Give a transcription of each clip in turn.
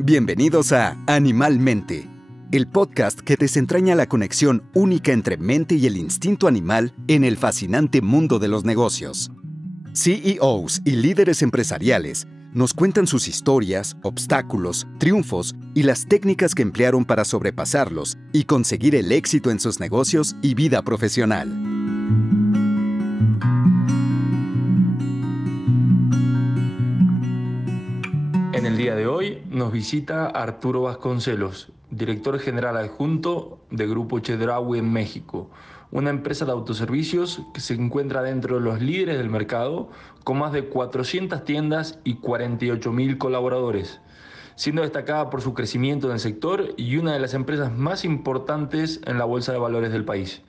Bienvenidos a Animalmente, el podcast que desentraña la conexión única entre mente y el instinto animal en el fascinante mundo de los negocios. CEOs y líderes empresariales nos cuentan sus historias, obstáculos, triunfos y las técnicas que emplearon para sobrepasarlos y conseguir el éxito en sus negocios y vida profesional. En el día de hoy nos visita Arturo Vasconcelos, director general adjunto de Grupo Chedraui en México, una empresa de autoservicios que se encuentra dentro de los líderes del mercado con más de 400 tiendas y 48.000 colaboradores, siendo destacada por su crecimiento en el sector y una de las empresas más importantes en la bolsa de valores del país.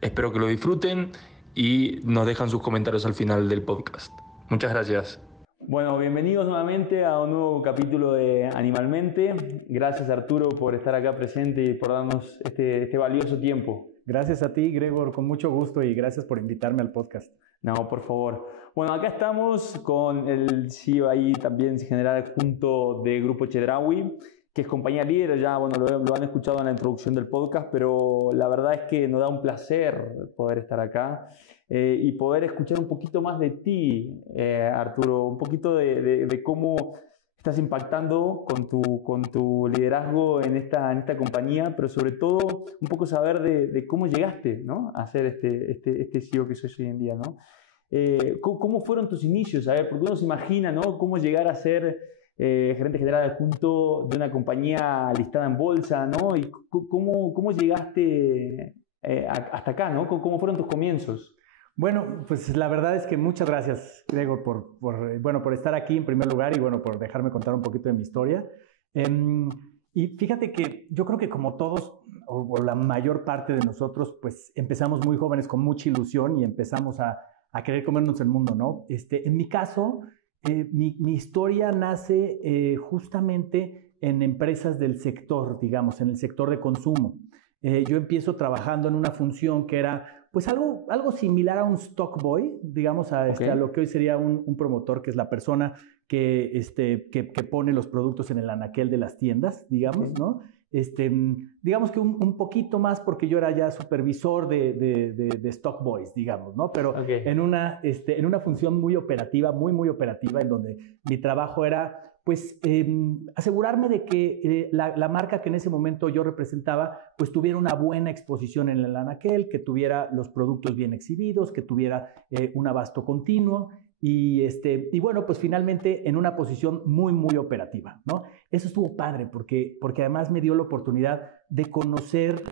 Espero que lo disfruten y nos dejan sus comentarios al final del podcast. Muchas gracias. Bueno, bienvenidos nuevamente a un nuevo capítulo de Animalmente. Gracias, Arturo, por estar acá presente y por darnos este valioso tiempo. Gracias a ti, Gregor, con mucho gusto, y gracias por invitarme al podcast. No, por favor. Bueno, acá estamos con el CEO ahí también general adjunto de Grupo Chedraui, que es compañía líder. Ya, bueno, lo han escuchado en la introducción del podcast, pero la verdad es que nos da un placer poder estar acá. Y poder escuchar un poquito más de ti, Arturo, un poquito de cómo estás impactando con tu liderazgo en esta compañía, pero sobre todo un poco saber de cómo llegaste, ¿no?, a ser este CEO que sois hoy en día, ¿no? ¿Cómo fueron tus inicios? A ver, porque uno se imagina, ¿no?, cómo llegar a ser gerente general adjunto de una compañía listada en bolsa, ¿no? Y cómo llegaste hasta acá, ¿no? ¿Cómo fueron tus comienzos? Bueno, pues la verdad es que muchas gracias, Gregor, por estar aquí en primer lugar y por dejarme contar un poquito de mi historia. Y fíjate que yo creo que como todos, o la mayor parte de nosotros, pues empezamos muy jóvenes con mucha ilusión y empezamos a querer comernos el mundo, ¿no? En mi caso, mi historia nace justamente en empresas del sector, digamos, en el sector de consumo. Yo empiezo trabajando en una función que era pues algo similar a un stock boy, digamos, a lo que hoy sería un promotor, que es la persona que pone los productos en el anaquel de las tiendas, digamos, ¿no? Digamos que un poquito más, porque yo era ya supervisor de stock boys, digamos, ¿no? Pero en una función muy operativa, muy operativa, en donde mi trabajo era pues asegurarme de que la marca que en ese momento yo representaba pues tuviera una buena exposición en el anaquel, que tuviera los productos bien exhibidos, que tuviera un abasto continuo y bueno, pues finalmente en una posición muy operativa, ¿no? Eso estuvo padre porque además me dio la oportunidad de conocer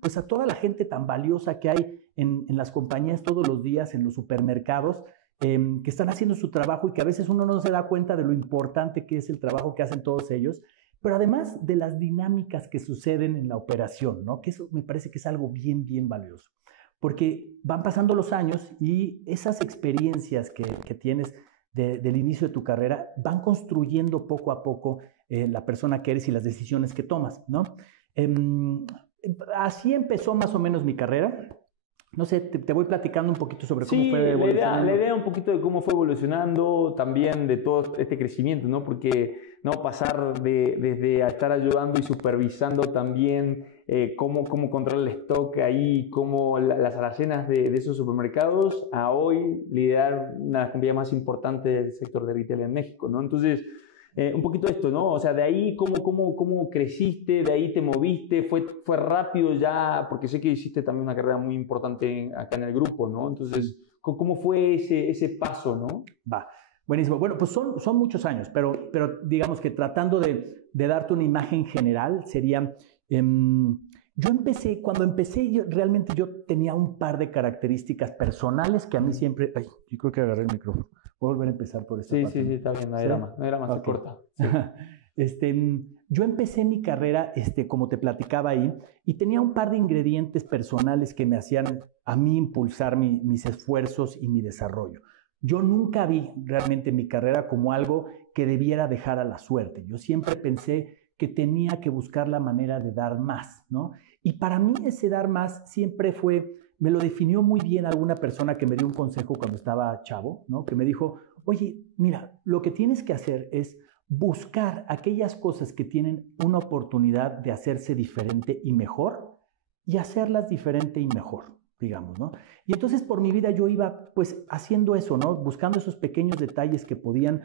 pues a toda la gente tan valiosa que hay en las compañías todos los días, en los supermercados, que están haciendo su trabajo y que a veces uno no se da cuenta de lo importante que es el trabajo que hacen todos ellos, pero además de las dinámicas que suceden en la operación, ¿no? Que eso me parece que es algo bien valioso, porque van pasando los años y esas experiencias que tienes del inicio de tu carrera van construyendo poco a poco la persona que eres y las decisiones que tomas, ¿no? Así empezó más o menos mi carrera. No sé, te voy platicando un poquito sobre cómo fue evolucionando. La idea un poquito de cómo fue evolucionando, también de todo este crecimiento, ¿no? Porque no pasar desde a estar ayudando y supervisando también cómo controlar el stock ahí, cómo las alacenas de esos supermercados, a hoy liderar una de las compañías más importantes del sector de retail en México, ¿no? Entonces, un poquito esto, ¿no? O sea, de ahí cómo creciste, de ahí te moviste, fue rápido ya, porque sé que hiciste también una carrera muy importante acá en el grupo, ¿no? Entonces, ¿cómo fue ese paso, no? Va, buenísimo. Bueno, pues son muchos años, pero digamos que tratando de darte una imagen general, sería, cuando empecé, realmente yo tenía un par de características personales que a mí siempre, yo creo que agarré el micrófono. Voy a volver a empezar por esta parte. Sí, está bien, no hay drama, se corta. Sí. Yo empecé mi carrera, como te platicaba ahí, y tenía un par de ingredientes personales que me hacían a mí impulsar mis esfuerzos y mi desarrollo. Yo nunca vi realmente mi carrera como algo que debiera dejar a la suerte. Yo siempre pensé que tenía que buscar la manera de dar más, ¿no? Y para mí ese dar más siempre me lo definió muy bien alguna persona que me dio un consejo cuando estaba chavo, ¿no? Que me dijo, oye, mira, lo que tienes que hacer es buscar aquellas cosas que tienen una oportunidad de hacerse diferente y mejor y hacerlas diferente y mejor, digamos, ¿no? Y entonces por mi vida yo iba pues haciendo eso, ¿no? Buscando esos pequeños detalles que podían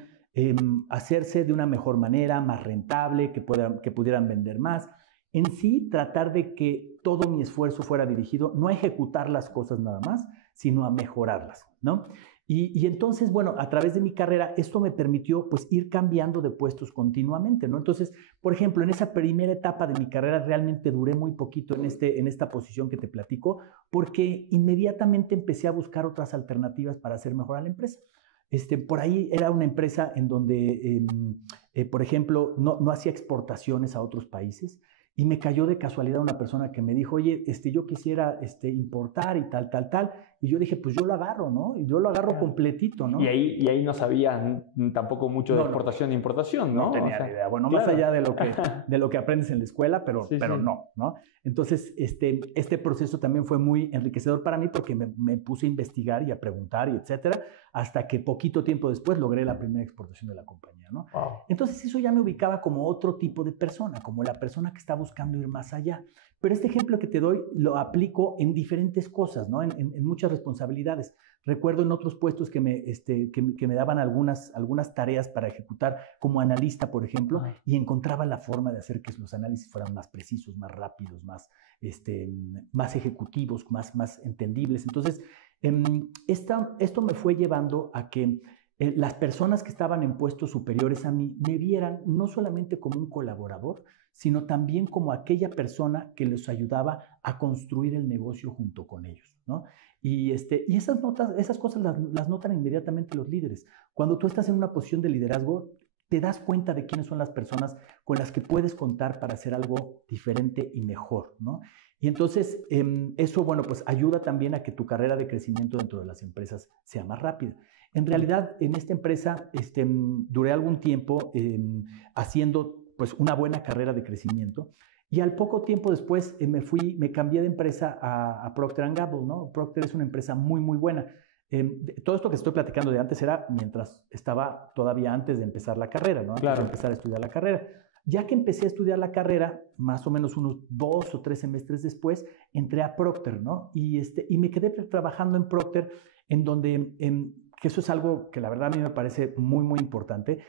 hacerse de una mejor manera, más rentable, que pudieran vender más. En sí, tratar de que todo mi esfuerzo fuera dirigido no a ejecutar las cosas nada más, sino a mejorarlas, ¿no? Y entonces, bueno, a través de mi carrera, esto me permitió pues ir cambiando de puestos continuamente, ¿no? Entonces, por ejemplo, en esa primera etapa de mi carrera realmente duré muy poquito en esta posición que te platico, porque inmediatamente empecé a buscar otras alternativas para hacer mejor a la empresa. Por ahí era una empresa en donde, por ejemplo, no hacía exportaciones a otros países. Y me cayó de casualidad una persona que me dijo, oye, yo quisiera importar y tal. Y yo dije, pues yo lo agarro, ¿no? Y yo lo agarro completito, ¿no? Y ahí no sabías tampoco mucho de exportación e importación, ¿no? No tenía idea. Bueno, claro. Más allá de lo que aprendes en la escuela, pero no. Entonces, este proceso también fue muy enriquecedor para mí porque me puse a investigar y a preguntar y etcétera, hasta que poquito tiempo después logré la primera exportación de la compañía, ¿no? Wow. Entonces, eso ya me ubicaba como otro tipo de persona, como la persona que está buscando ir más allá. Pero este ejemplo que te doy lo aplico en diferentes cosas, ¿no? En muchas responsabilidades. Recuerdo en otros puestos que me daban algunas tareas para ejecutar como analista, por ejemplo, y encontraba la forma de hacer que los análisis fueran más precisos, más rápidos, más ejecutivos, más entendibles. Entonces, esto me fue llevando a que las personas que estaban en puestos superiores a mí me vieran no solamente como un colaborador, sino también como aquella persona que les ayudaba a construir el negocio junto con ellos, ¿no? Y esas cosas las notan inmediatamente los líderes. Cuando tú estás en una posición de liderazgo, te das cuenta de quiénes son las personas con las que puedes contar para hacer algo diferente y mejor, ¿no? Y entonces eso, bueno, pues ayuda también a que tu carrera de crecimiento dentro de las empresas sea más rápida. En realidad, en esta empresa duré algún tiempo haciendo pues una buena carrera de crecimiento. Y al poco tiempo después me cambié de empresa a Procter & Gamble, ¿no? Procter es una empresa muy, muy buena. Todo esto que estoy platicando de antes era mientras estaba todavía antes de empezar la carrera, ¿no? Antes de empezar a estudiar la carrera. Ya que empecé a estudiar la carrera, más o menos unos 2 o 3 semestres después, entré a Procter, ¿no? Y me quedé trabajando en Procter, en donde, que eso es algo que la verdad a mí me parece muy, muy importante.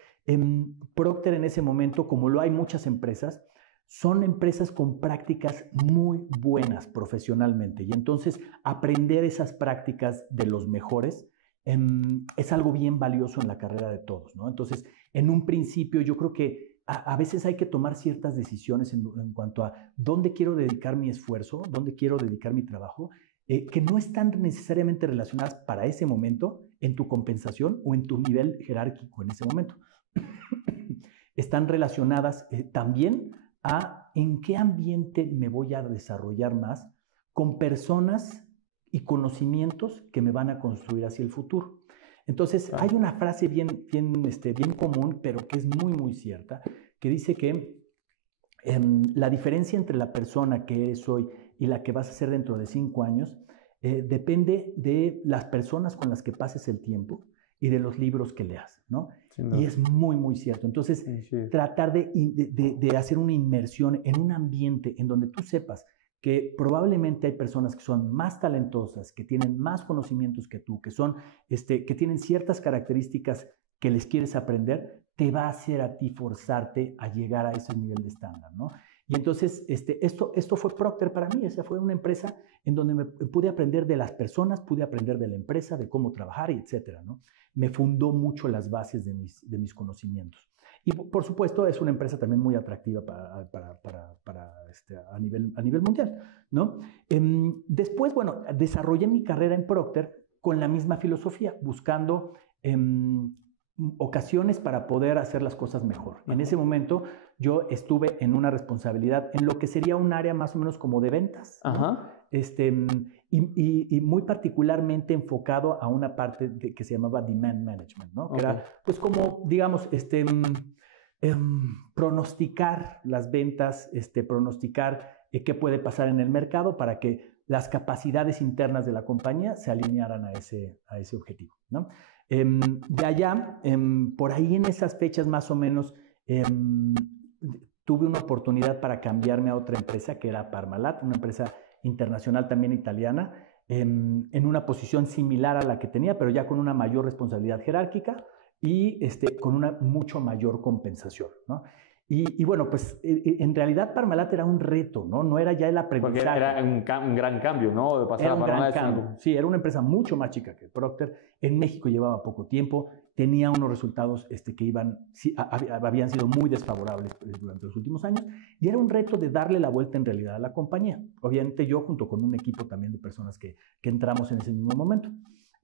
Procter en ese momento, como lo hay muchas empresas, son empresas con prácticas muy buenas profesionalmente. Y entonces aprender esas prácticas de los mejores es algo bien valioso en la carrera de todos, ¿no? Entonces, en un principio yo creo que a veces hay que tomar ciertas decisiones en cuanto a dónde quiero dedicar mi esfuerzo, dónde quiero dedicar mi trabajo, que no están necesariamente relacionadas para ese momento en tu compensación o en tu nivel jerárquico en ese momento. Están relacionadas también a en qué ambiente me voy a desarrollar más con personas y conocimientos que me van a construir hacia el futuro. Entonces, hay una frase bien común, pero que es muy, muy cierta, que dice que la diferencia entre la persona que eres hoy y la que vas a ser dentro de 5 años depende de las personas con las que pases el tiempo y de los libros que leas, ¿no? Y es muy, muy cierto. Entonces, tratar de hacer una inmersión en un ambiente en donde tú sepas que probablemente hay personas que son más talentosas, que tienen más conocimientos que tú, que tienen ciertas características que les quieres aprender, te va a hacer a ti forzarte a llegar a ese nivel de estándar, ¿no? Y entonces, esto fue Procter para mí. Esa fue una empresa en donde me pude aprender de las personas, pude aprender de la empresa, de cómo trabajar, y etcétera, ¿no? Me fundó mucho las bases de mis conocimientos. Y por supuesto es una empresa también muy atractiva a nivel mundial, ¿no? Después, bueno, desarrollé mi carrera en Procter con la misma filosofía, buscando ocasiones para poder hacer las cosas mejor. En ese momento yo estuve en una responsabilidad en lo que sería un área más o menos como de ventas, ¿no? Y muy particularmente enfocado a una parte que se llamaba Demand Management, ¿no? Que era pues como, digamos, pronosticar las ventas, pronosticar qué puede pasar en el mercado para que las capacidades internas de la compañía se alinearan a ese objetivo, ¿no? De allá, por ahí en esas fechas más o menos, tuve una oportunidad para cambiarme a otra empresa que era Parmalat, una empresa internacional también italiana, en una posición similar a la que tenía, pero ya con una mayor responsabilidad jerárquica y con una mucho mayor compensación, ¿no? Y bueno, pues en realidad Parmalat era un reto, ¿no? No era ya el aprendizaje. Porque era un gran cambio, ¿no? De pasar era un a Parmalat. gran cambio. Sí, era una empresa mucho más chica que Procter. En México llevaba poco tiempo, tenía unos resultados que habían sido muy desfavorables durante los últimos años, y era un reto de darle la vuelta en realidad a la compañía. Obviamente yo, junto con un equipo también de personas que entramos en ese mismo momento.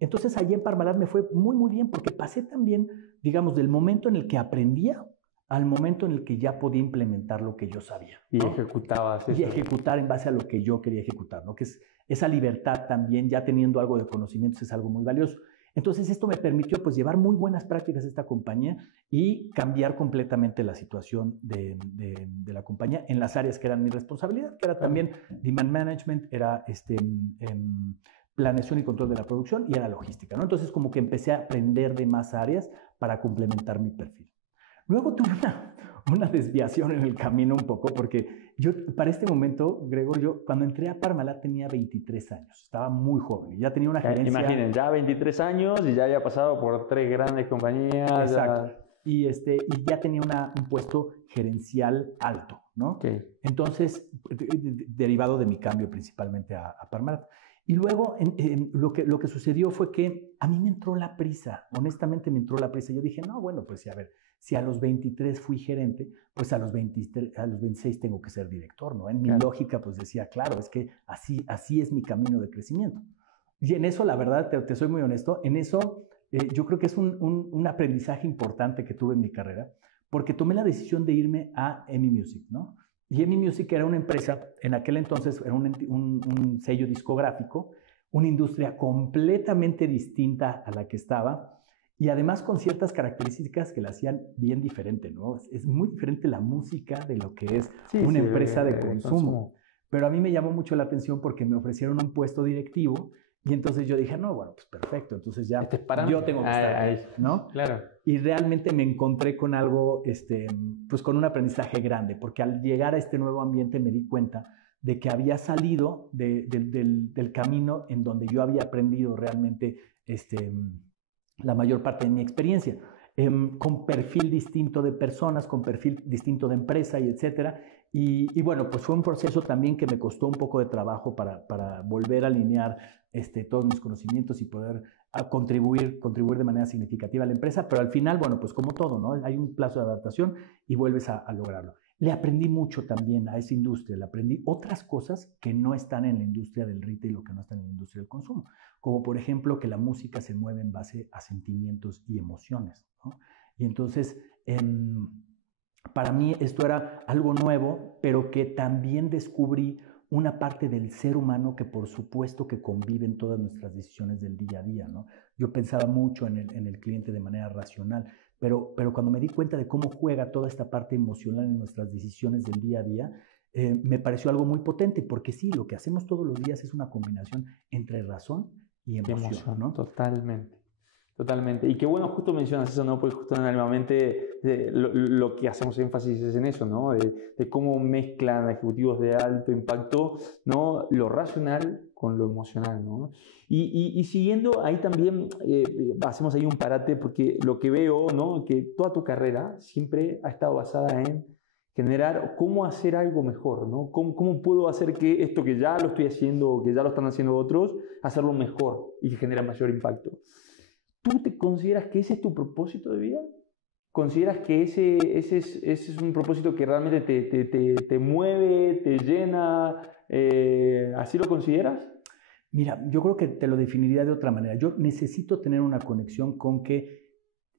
Entonces, allí en Parmalat me fue muy, muy bien, porque pasé también, digamos, del momento en el que aprendía al momento en el que ya podía implementar lo que yo sabía, ¿no? Y ejecutabas eso. Y ejecutar en base a lo que yo quería ejecutar, ¿no? Que es esa libertad también, ya teniendo algo de conocimientos, es algo muy valioso. Entonces, esto me permitió pues llevar muy buenas prácticas a esta compañía y cambiar completamente la situación de la compañía en las áreas que eran mi responsabilidad, que era también demand management, era planeación y control de la producción y era logística, ¿no? Entonces, como que empecé a aprender de más áreas para complementar mi perfil. Luego tuve una desviación en el camino un poco, porque yo, para este momento, Gregor, yo cuando entré a Parmalat tenía 23 años, estaba muy joven y ya tenía una gerencia. Imaginen, ya 23 años y ya había pasado por 3 grandes compañías. Exacto. Y ya tenía un puesto gerencial alto, ¿no? Okay. Entonces, derivado de mi cambio principalmente a Parmalat. Y luego lo que sucedió fue que a mí me entró la prisa, honestamente me entró la prisa. Yo dije, no, bueno, pues sí, a ver, si a los 23 fui gerente, pues a los 26 tengo que ser director, ¿no? En mi lógica, pues decía, claro, es que así es mi camino de crecimiento. Y en eso, la verdad, te soy muy honesto, en eso yo creo que es un aprendizaje importante que tuve en mi carrera, porque tomé la decisión de irme a EMI Music, ¿no? Y EMI Music era una empresa, en aquel entonces era un sello discográfico, una industria completamente distinta a la que estaba, y además con ciertas características que la hacían bien diferente, ¿no? Es muy diferente la música de lo que es una empresa de consumo. Pero a mí me llamó mucho la atención porque me ofrecieron un puesto directivo y entonces yo dije, no, bueno, pues perfecto, entonces ya yo tengo que estar ahí, ¿no? Claro. Y realmente me encontré con algo, pues con un aprendizaje grande, porque al llegar a este nuevo ambiente me di cuenta de que había salido del camino en donde yo había aprendido realmente la mayor parte de mi experiencia, con perfil distinto de personas, con perfil distinto de empresa y etcétera. Y bueno, pues fue un proceso también que me costó un poco de trabajo para volver a alinear todos mis conocimientos y poder contribuir de manera significativa a la empresa, pero al final, bueno, pues como todo, ¿no? Hay un plazo de adaptación y vuelves a lograrlo. Le aprendí mucho también a esa industria, le aprendí otras cosas que no están en la industria del retail o que no están en la industria del consumo, como por ejemplo que la música se mueve en base a sentimientos y emociones, ¿no? Y entonces, para mí esto era algo nuevo, pero que también descubrí una parte del ser humano que por supuesto que convive en todas nuestras decisiones del día a día, ¿no? Yo pensaba mucho en el cliente de manera racional, pero cuando me di cuenta de cómo juega toda esta parte emocional en nuestras decisiones del día a día, me pareció algo muy potente, porque sí, lo que hacemos todos los días es una combinación entre razón y emoción, ¿no? Totalmente. Totalmente. Y qué bueno, justo mencionas eso, ¿no? Porque justo en Almamente lo que hacemos énfasis es en eso, ¿no? De cómo mezclan ejecutivos de alto impacto, ¿no? Lo racional con lo emocional, ¿no? Y siguiendo ahí también, hacemos ahí un parate porque lo que veo, ¿no? Que toda tu carrera siempre ha estado basada en generar cómo hacer algo mejor, ¿no? ¿Cómo puedo hacer que esto que ya lo estoy haciendo o que ya lo están haciendo otros, hacerlo mejor y que genera mayor impacto? ¿Tú te consideras que ese es tu propósito de vida? ¿Consideras que ese es un propósito que realmente te mueve, te llena? ¿Así lo consideras? Mira, yo creo que te lo definiría de otra manera. Yo necesito tener una conexión con que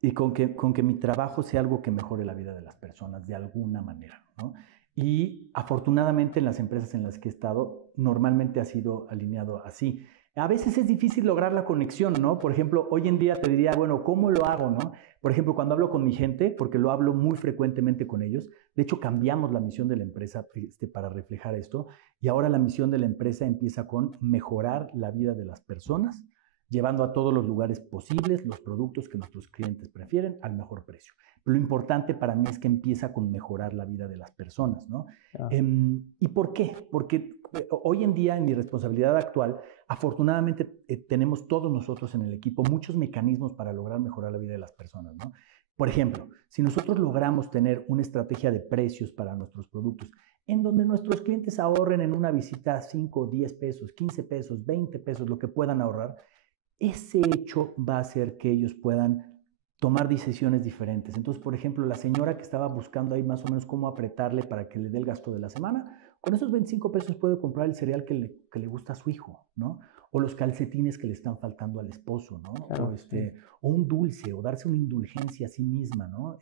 mi trabajo sea algo que mejore la vida de las personas de alguna manera, ¿no? Y afortunadamente en las empresas en las que he estado, normalmente ha sido alineado así. A veces es difícil lograr la conexión, ¿no? Por ejemplo, hoy en día te diría, bueno, ¿cómo lo hago, no? Por ejemplo, cuando hablo con mi gente, porque lo hablo muy frecuentemente con ellos, de hecho cambiamos la misión de la empresa para reflejar esto, y ahora la misión de la empresa empieza con mejorar la vida de las personas, llevando a todos los lugares posibles los productos que nuestros clientes prefieren al mejor precio. Lo importante para mí es que empieza con mejorar la vida de las personas, ¿no? ¿Y por qué? Porque hoy en día, en mi responsabilidad actual, afortunadamente tenemos todos nosotros en el equipo muchos mecanismos para lograr mejorar la vida de las personas, ¿no? Por ejemplo, si nosotros logramos tener una estrategia de precios para nuestros productos, en donde nuestros clientes ahorren en una visita 5, 10 pesos, 15 pesos, 20 pesos, lo que puedan ahorrar, ese hecho va a hacer que ellos puedan tomar decisiones diferentes. Entonces, por ejemplo, la señora que estaba buscando ahí más o menos cómo apretarle para que le dé el gasto de la semana, con esos 25 pesos puede comprar el cereal que le gusta a su hijo, ¿no? O los calcetines que le están faltando al esposo, ¿no? Claro, o un dulce, o darse una indulgencia a sí misma, ¿no?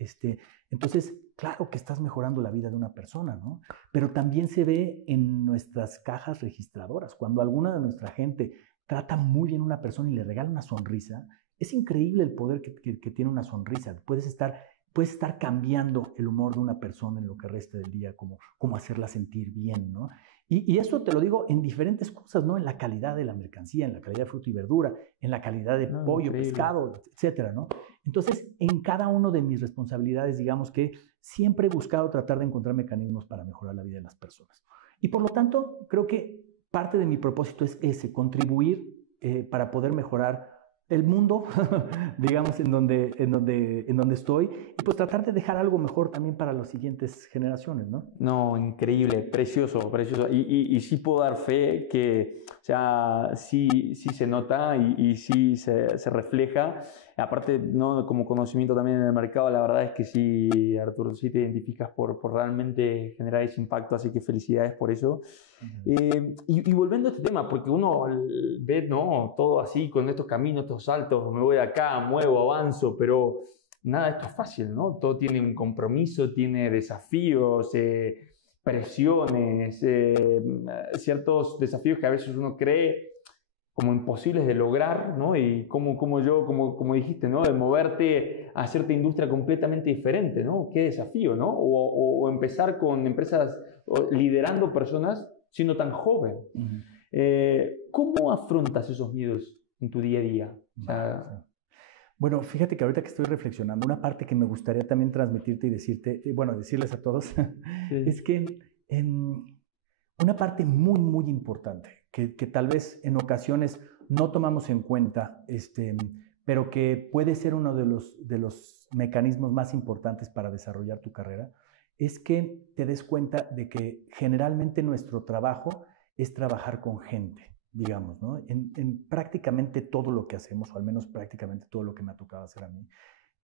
Entonces, claro que estás mejorando la vida de una persona, ¿no? Pero también se ve en nuestras cajas registradoras. Cuando alguna de nuestra gente trata muy bien a una persona y le regala una sonrisa, es increíble el poder que tiene una sonrisa. Puedes estar cambiando el humor de una persona en lo que resta del día, como hacerla sentir bien, ¿no? Y eso te lo digo en diferentes cosas, ¿no? En la calidad de la mercancía, en la calidad de fruta y verdura, en la calidad de pollo, increíble. pescado, etcétera, ¿no? Entonces, en cada una de mis responsabilidades, digamos que siempre he buscado tratar de encontrar mecanismos para mejorar la vida de las personas. Y por lo tanto, creo que parte de mi propósito es ese, contribuir para poder mejorar el mundo, digamos, en donde estoy, y pues tratar de dejar algo mejor también para las siguientes generaciones, ¿no? No, increíble, precioso, precioso. Y sí puedo dar fe que, o sea, sí se nota y sí se refleja. Aparte, ¿no? Como conocimiento también en el mercado, la verdad es que sí, Arturo, sí te identificas por realmente generar ese impacto, así que felicidades por eso. Y volviendo a este tema, porque uno ve, ¿no? Todo así, con estos caminos, estos saltos, me voy de acá, muevo, avanzo, pero nada de esto es fácil, ¿no? Todo tiene un compromiso, tiene desafíos, presiones, ciertos desafíos que a veces uno cree como imposibles de lograr, ¿no? Y como dijiste, ¿no? De moverte a cierta industria completamente diferente, ¿no? Qué desafío, ¿no? O empezar con empresas, liderando personas siendo tan joven. ¿Cómo afrontas esos miedos en tu día a día? O sea, bueno, fíjate que ahorita que estoy reflexionando, una parte que me gustaría también transmitirte y decirles a todos, es que una parte muy, muy importante, que tal vez en ocasiones no tomamos en cuenta, pero que puede ser uno de los mecanismos más importantes para desarrollar tu carrera, es que te des cuenta de que generalmente nuestro trabajo es trabajar con gente, digamos, ¿no? En prácticamente todo lo que hacemos, o al menos prácticamente todo lo que me ha tocado hacer a mí,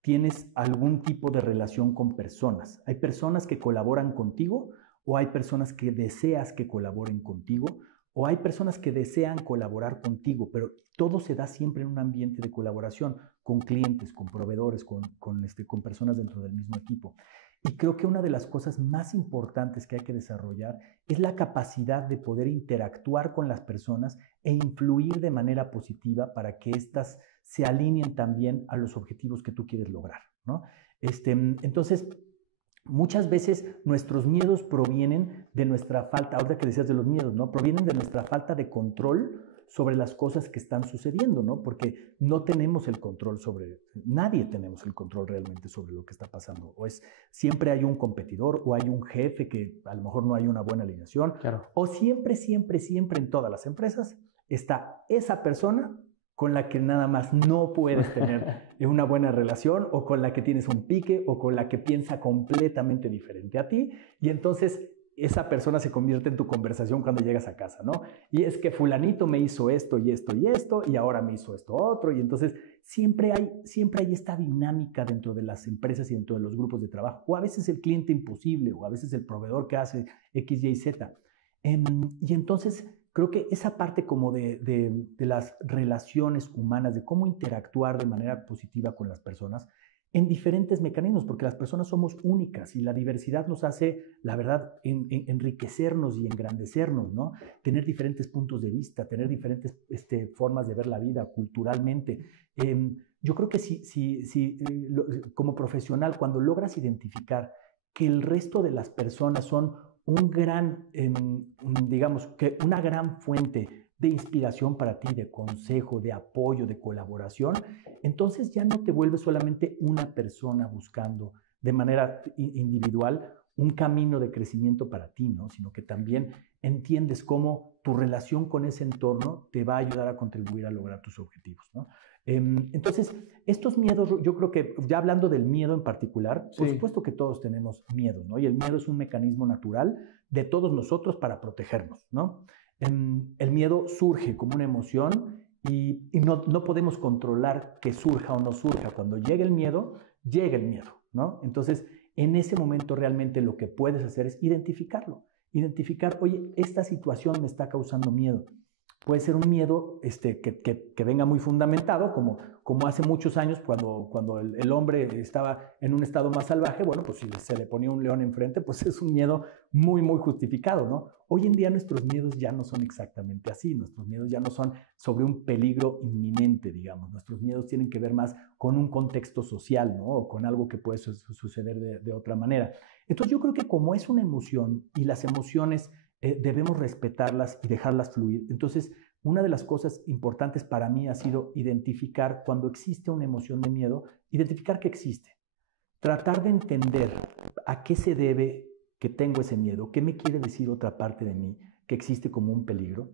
tienes algún tipo de relación con personas. Hay personas que colaboran contigo, o hay personas que deseas que colaboren contigo, o hay personas que desean colaborar contigo, pero todo se da siempre en un ambiente de colaboración con clientes, con proveedores, con personas dentro del mismo equipo. Y creo que una de las cosas más importantes que hay que desarrollar es la capacidad de poder interactuar con las personas e influir de manera positiva para que éstas se alineen también a los objetivos que tú quieres lograr, ¿no? Entonces, muchas veces nuestros miedos provienen de nuestra falta, ahorita que decías de los miedos, ¿no? Provienen de nuestra falta de control sobre las cosas que están sucediendo, ¿no? Porque no tenemos el control nadie tenemos el control realmente sobre lo que está pasando. Siempre hay un competidor, o hay un jefe que a lo mejor no hay una buena alineación, claro. O siempre en todas las empresas está esa persona con la que nada más no puedes tener una buena relación, o con la que tienes un pique, o con la que piensa completamente diferente a ti, y entonces esa persona se convierte en tu conversación cuando llegas a casa, ¿no? Y es que fulanito me hizo esto y esto y esto, y ahora me hizo esto otro, y entonces siempre hay esta dinámica dentro de las empresas y dentro de los grupos de trabajo, o a veces el cliente imposible, o a veces el proveedor que hace X, Y, Z. Y entonces creo que esa parte como de las relaciones humanas, de cómo interactuar de manera positiva con las personas, en diferentes mecanismos, porque las personas somos únicas y la diversidad nos hace, la verdad, enriquecernos y engrandecernos, ¿no? Tener diferentes puntos de vista, tener diferentes formas de ver la vida culturalmente. Yo creo que como profesional, cuando logras identificar que el resto de las personas son una gran fuente de inspiración para ti, de consejo, de apoyo, de colaboración, entonces ya no te vuelves solamente una persona buscando de manera individual un camino de crecimiento para ti, ¿no? Sino que también entiendes cómo tu relación con ese entorno te va a ayudar a contribuir a lograr tus objetivos, ¿no? Entonces, estos miedos, yo creo que ya hablando del miedo en particular, por supuesto que todos tenemos miedo, ¿no? Y el miedo es un mecanismo natural de todos nosotros para protegernos, ¿no? El miedo surge como una emoción y no podemos controlar que surja o no surja. Cuando llega el miedo, ¿no? Entonces, en ese momento realmente lo que puedes hacer es identificarlo. Identificar, oye, esta situación me está causando miedo. Puede ser un miedo que venga muy fundamentado, como hace muchos años cuando el hombre estaba en un estado más salvaje. Bueno, pues si se le ponía un león enfrente, pues es un miedo muy, muy justificado, ¿no? Hoy en día nuestros miedos ya no son exactamente así. Nuestros miedos ya no son sobre un peligro inminente, digamos. Nuestros miedos tienen que ver más con un contexto social, ¿no? O con algo que puede suceder de otra manera. Entonces yo creo que como es una emoción y las emociones debemos respetarlas y dejarlas fluir. Entonces, una de las cosas importantes para mí ha sido identificar cuando existe una emoción de miedo, identificar que existe. Tratar de entender a qué se debe que tengo ese miedo, qué me quiere decir otra parte de mí que existe como un peligro.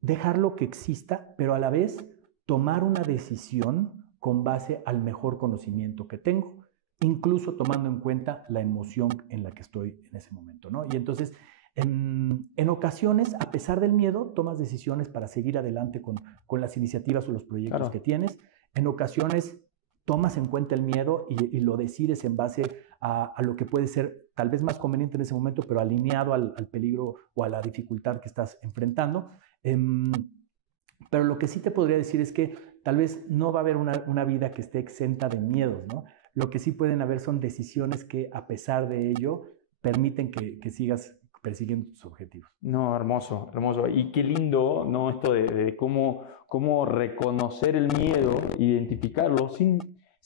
Dejarlo que exista, pero a la vez tomar una decisión con base al mejor conocimiento que tengo, incluso tomando en cuenta la emoción en la que estoy en ese momento, ¿no? Y entonces, en ocasiones, a pesar del miedo, tomas decisiones para seguir adelante con las iniciativas o los proyectos que tienes. En ocasiones, tomas en cuenta el miedo y lo decides en base a lo que puede ser tal vez más conveniente en ese momento, pero alineado al peligro o a la dificultad que estás enfrentando. Pero lo que sí te podría decir es que tal vez no va a haber una vida que esté exenta de miedos, ¿no? Lo que sí pueden haber son decisiones que, a pesar de ello, permiten que sigas persiguiendo tus objetivos. No, hermoso, hermoso. Y qué lindo, ¿no? Esto de cómo reconocer el miedo, identificarlo sin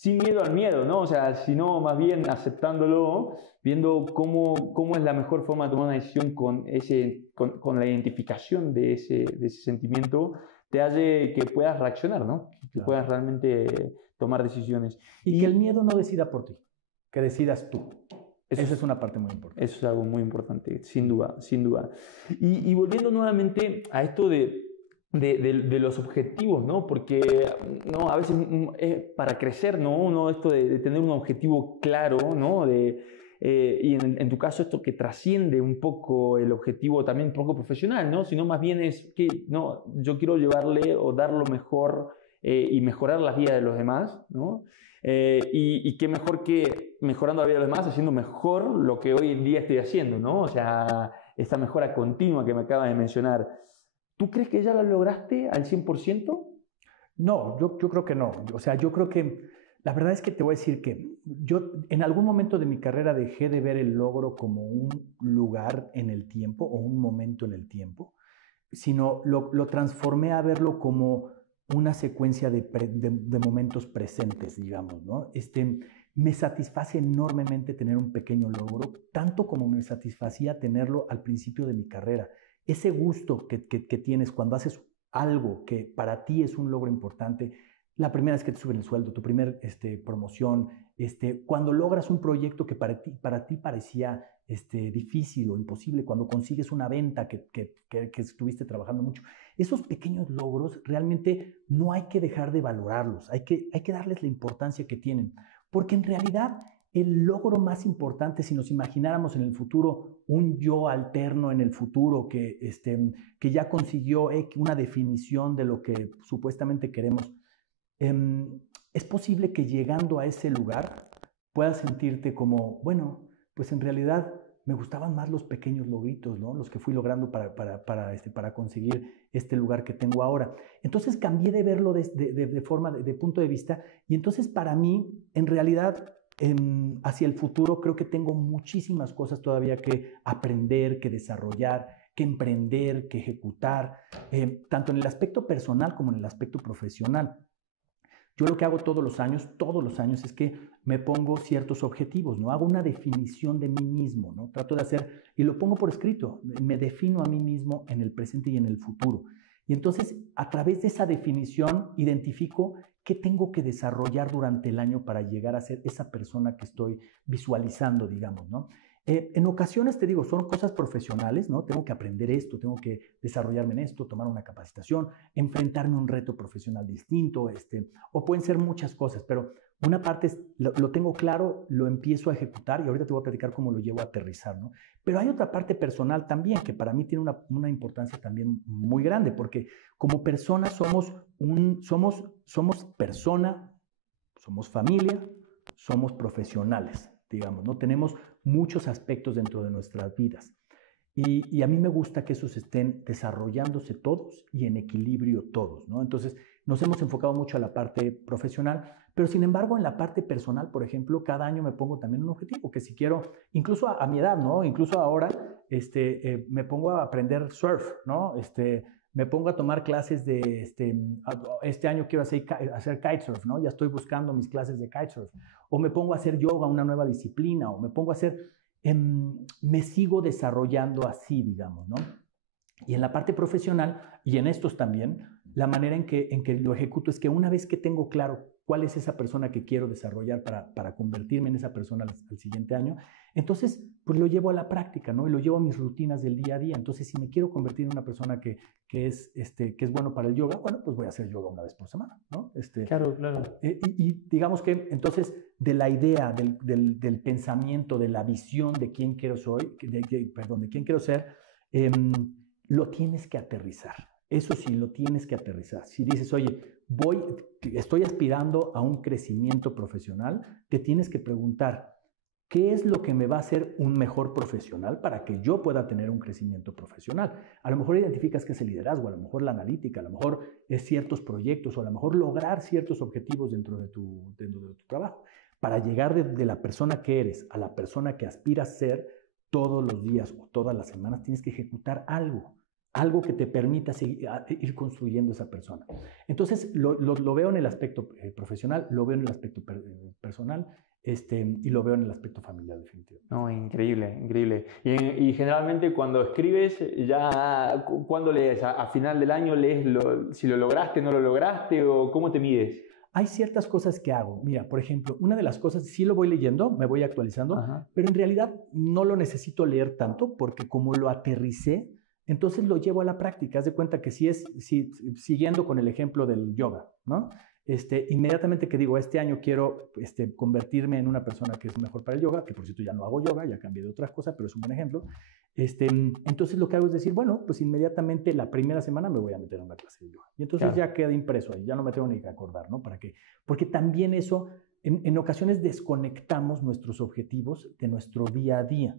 miedo al miedo, ¿no? O sea, sino más bien aceptándolo, viendo cómo es la mejor forma de tomar una decisión con la identificación de ese sentimiento, te hace que puedas reaccionar, ¿no? Que puedas realmente tomar decisiones. Y que el miedo no decida por ti, que decidas tú. Esa es una parte muy importante. Eso es algo muy importante, sin duda, sin duda. Y volviendo nuevamente a esto de los objetivos, ¿no? Porque ¿no? A veces para crecer, ¿no? Esto de tener un objetivo claro, ¿no? Y en tu caso esto que trasciende un poco el objetivo también un poco profesional, ¿no? Sino más bien es que no, yo quiero llevarle o dar lo mejor y mejorar la vida de los demás, ¿no? Y qué mejor que mejorando la vida de los demás, haciendo mejor lo que hoy en día estoy haciendo, ¿no? O sea, esta mejora continua que me acabas de mencionar. ¿Tú crees que ya la lograste al 100%? No, yo creo que no. O sea, yo creo que la verdad es que te voy a decir que yo en algún momento de mi carrera dejé de ver el logro como un lugar en el tiempo o un momento en el tiempo, sino lo transformé a verlo como una secuencia de momentos presentes, digamos, ¿no? Me satisface enormemente tener un pequeño logro, tanto como me satisfacía tenerlo al principio de mi carrera. Ese gusto que tienes cuando haces algo que para ti es un logro importante, la primera vez que te suben el sueldo, tu primer promoción, cuando logras un proyecto que para ti parecía difícil o imposible, cuando consigues una venta que estuviste trabajando mucho. Esos pequeños logros realmente no hay que dejar de valorarlos, hay que darles la importancia que tienen, porque en realidad el logro más importante, si nos imagináramos en el futuro un yo alterno en el futuro que ya consiguió una definición de lo que supuestamente queremos, es posible que llegando a ese lugar puedas sentirte como, bueno, pues en realidad me gustaban más los pequeños logritos, ¿no? Los que fui logrando para conseguir este lugar que tengo ahora. Entonces cambié de verlo de punto de vista, y entonces para mí, en realidad, hacia el futuro creo que tengo muchísimas cosas todavía que aprender, que desarrollar, que emprender, que ejecutar, tanto en el aspecto personal como en el aspecto profesional. Yo lo que hago todos los años es que me pongo ciertos objetivos, ¿no? Hago una definición de mí mismo, ¿no? Trato de hacer, y lo pongo por escrito, me defino a mí mismo en el presente y en el futuro. Y entonces, a través de esa definición, identifico qué tengo que desarrollar durante el año para llegar a ser esa persona que estoy visualizando, digamos, ¿no? En ocasiones, te digo, son cosas profesionales, ¿no? Tengo que aprender esto, tengo que desarrollarme en esto, tomar una capacitación, enfrentarme a un reto profesional distinto, o pueden ser muchas cosas, pero una parte es, lo tengo claro, lo empiezo a ejecutar y ahorita te voy a platicar cómo lo llevo a aterrizar, ¿no? Pero hay otra parte personal también, que para mí tiene una importancia también muy grande, porque como personas somos persona, somos familia, somos profesionales, digamos, ¿no? Tenemos muchos aspectos dentro de nuestras vidas. Y a mí me gusta que esos estén desarrollándose todos y en equilibrio todos, ¿no? Entonces, nos hemos enfocado mucho a la parte profesional, pero sin embargo, en la parte personal, por ejemplo, cada año me pongo también un objetivo, que si quiero, incluso a mi edad, ¿no? Incluso ahora, me pongo a aprender surf, ¿no? Me pongo a tomar clases de, este año quiero hacer kitesurf, ¿no? Ya estoy buscando mis clases de kitesurf. O me pongo a hacer yoga, una nueva disciplina, o me pongo a hacer, me sigo desarrollando así, digamos, ¿no? Y en la parte profesional, y en estos también, la manera en que lo ejecuto es que una vez que tengo claro cuál es esa persona que quiero desarrollar para convertirme en esa persona al siguiente año, entonces pues lo llevo a la práctica, ¿no? Y lo llevo a mis rutinas del día a día. Entonces, si me quiero convertir en una persona que es bueno para el yoga, bueno, pues voy a hacer yoga una vez por semana, ¿no? Claro. Y digamos que entonces de la idea, del pensamiento, de la visión de quién quiero de quién quiero ser, lo tienes que aterrizar. Eso sí, lo tienes que aterrizar. Si dices, oye, estoy aspirando a un crecimiento profesional, te tienes que preguntar, ¿qué es lo que me va a hacer un mejor profesional para que yo pueda tener un crecimiento profesional? A lo mejor identificas que es el liderazgo, a lo mejor la analítica, a lo mejor es ciertos proyectos, o a lo mejor lograr ciertos objetivos dentro de tu trabajo. Para llegar de la persona que eres a la persona que aspiras a ser, todos los días o todas las semanas tienes que ejecutar algo que te permita ir construyendo esa persona. Entonces, lo veo en el aspecto profesional, lo veo en el aspecto personal, y lo veo en el aspecto familiar, definitivamente. No, increíble. Y generalmente cuando escribes, ya, ¿cuándo lees? ¿A final del año lees si lo lograste, no lo lograste, o cómo te mides? Hay ciertas cosas que hago. Mira, por ejemplo, una de las cosas, sí lo voy leyendo, me voy actualizando, pero en realidad no lo necesito leer tanto, porque como lo aterricé, entonces lo llevo a la práctica. Haz de cuenta que siguiendo con el ejemplo del yoga, ¿no? Inmediatamente que digo, este año quiero convertirme en una persona que es mejor para el yoga, que por cierto ya no hago yoga, ya cambié de otras cosas, pero es un buen ejemplo. Entonces lo que hago es decir, bueno, pues inmediatamente la primera semana me voy a meter en una clase de yoga. Y entonces ya queda impreso ahí, ya no me tengo ni que acordar, ¿no? ¿Para qué? Porque también eso, en ocasiones desconectamos nuestros objetivos de nuestro día a día.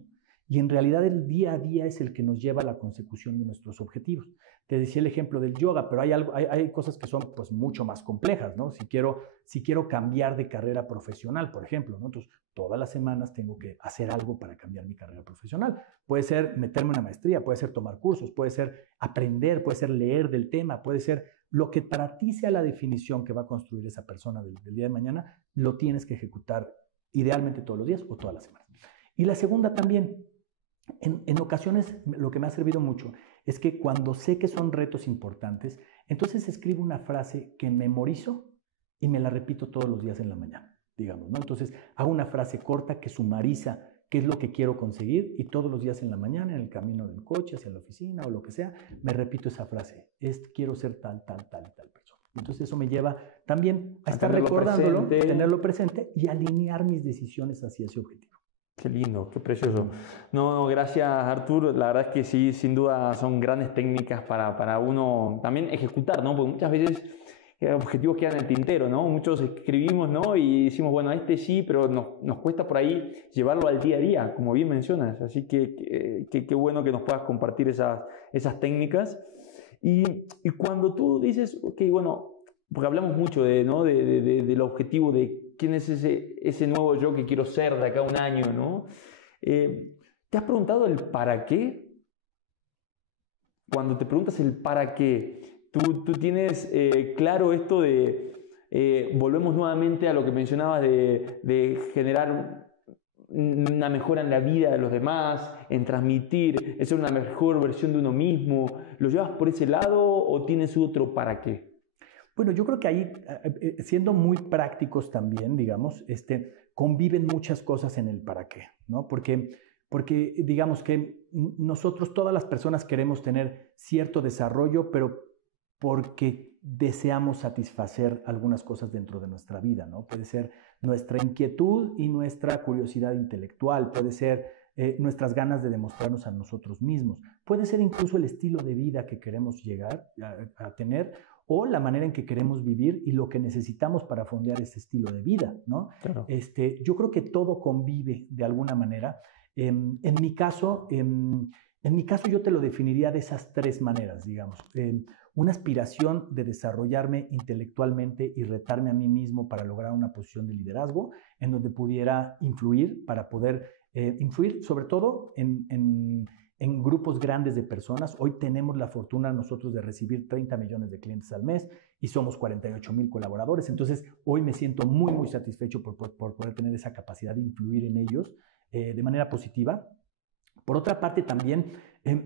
Y en realidad el día a día es el que nos lleva a la consecución de nuestros objetivos. Te decía el ejemplo del yoga, pero hay cosas que son pues mucho más complejas, ¿no? Si quiero cambiar de carrera profesional, por ejemplo, ¿no? Entonces, todas las semanas tengo que hacer algo para cambiar mi carrera profesional. Puede ser meterme en una maestría, puede ser tomar cursos, puede ser aprender, puede ser leer del tema, puede ser lo que para ti sea la definición que va a construir esa persona del día de mañana, lo tienes que ejecutar idealmente todos los días o todas las semanas. Y la segunda también, en ocasiones lo que me ha servido mucho es que cuando sé que son retos importantes, entonces escribo una frase que memorizo y me la repito todos los días en la mañana, digamos, ¿no? Entonces hago una frase corta que sumariza qué es lo que quiero conseguir y todos los días en la mañana, en el camino del coche, hacia la oficina o lo que sea, me repito esa frase, quiero ser tal persona. Entonces eso me lleva también a estar recordándolo, tenerlo presente y alinear mis decisiones hacia ese objetivo. Qué lindo, qué precioso. No, gracias Artur. La verdad es que sí, sin duda son grandes técnicas para uno también ejecutar, ¿no? Porque muchas veces objetivos quedan en el tintero, ¿no? Muchos escribimos, ¿no? Y decimos, bueno, sí, pero nos cuesta por ahí llevarlo al día a día, como bien mencionas. Así que qué bueno que nos puedas compartir esas técnicas. Y cuando tú dices, ok, bueno, porque hablamos mucho del objetivo, de quién es ese nuevo yo que quiero ser de acá a un año, ¿no? ¿Te has preguntado el para qué? Cuando te preguntas el para qué, tú tienes claro esto de, volvemos nuevamente a lo que mencionabas de generar una mejora en la vida de los demás, en transmitir, en ser una mejor versión de uno mismo? ¿Lo llevas por ese lado o tienes otro para qué? Bueno, yo creo que ahí, siendo muy prácticos también, digamos, conviven muchas cosas en el para qué, ¿no? Porque digamos que nosotros, todas las personas queremos tener cierto desarrollo, pero porque deseamos satisfacer algunas cosas dentro de nuestra vida, ¿no? Puede ser nuestra inquietud y nuestra curiosidad intelectual, puede ser nuestras ganas de demostrarnos a nosotros mismos, puede ser incluso el estilo de vida que queremos llegar a tener, o la manera en que queremos vivir y lo que necesitamos para fondear ese estilo de vida, ¿no? Claro. Yo creo que todo convive de alguna manera. En mi caso yo te lo definiría de esas tres maneras, digamos. Una aspiración de desarrollarme intelectualmente y retarme a mí mismo para lograr una posición de liderazgo en donde pudiera influir, para poder influir sobre todo en grupos grandes de personas. Hoy tenemos la fortuna nosotros de recibir 30 millones de clientes al mes y somos 48,000 colaboradores. Entonces, hoy me siento muy, muy satisfecho por poder tener esa capacidad de influir en ellos de manera positiva. Por otra parte, también,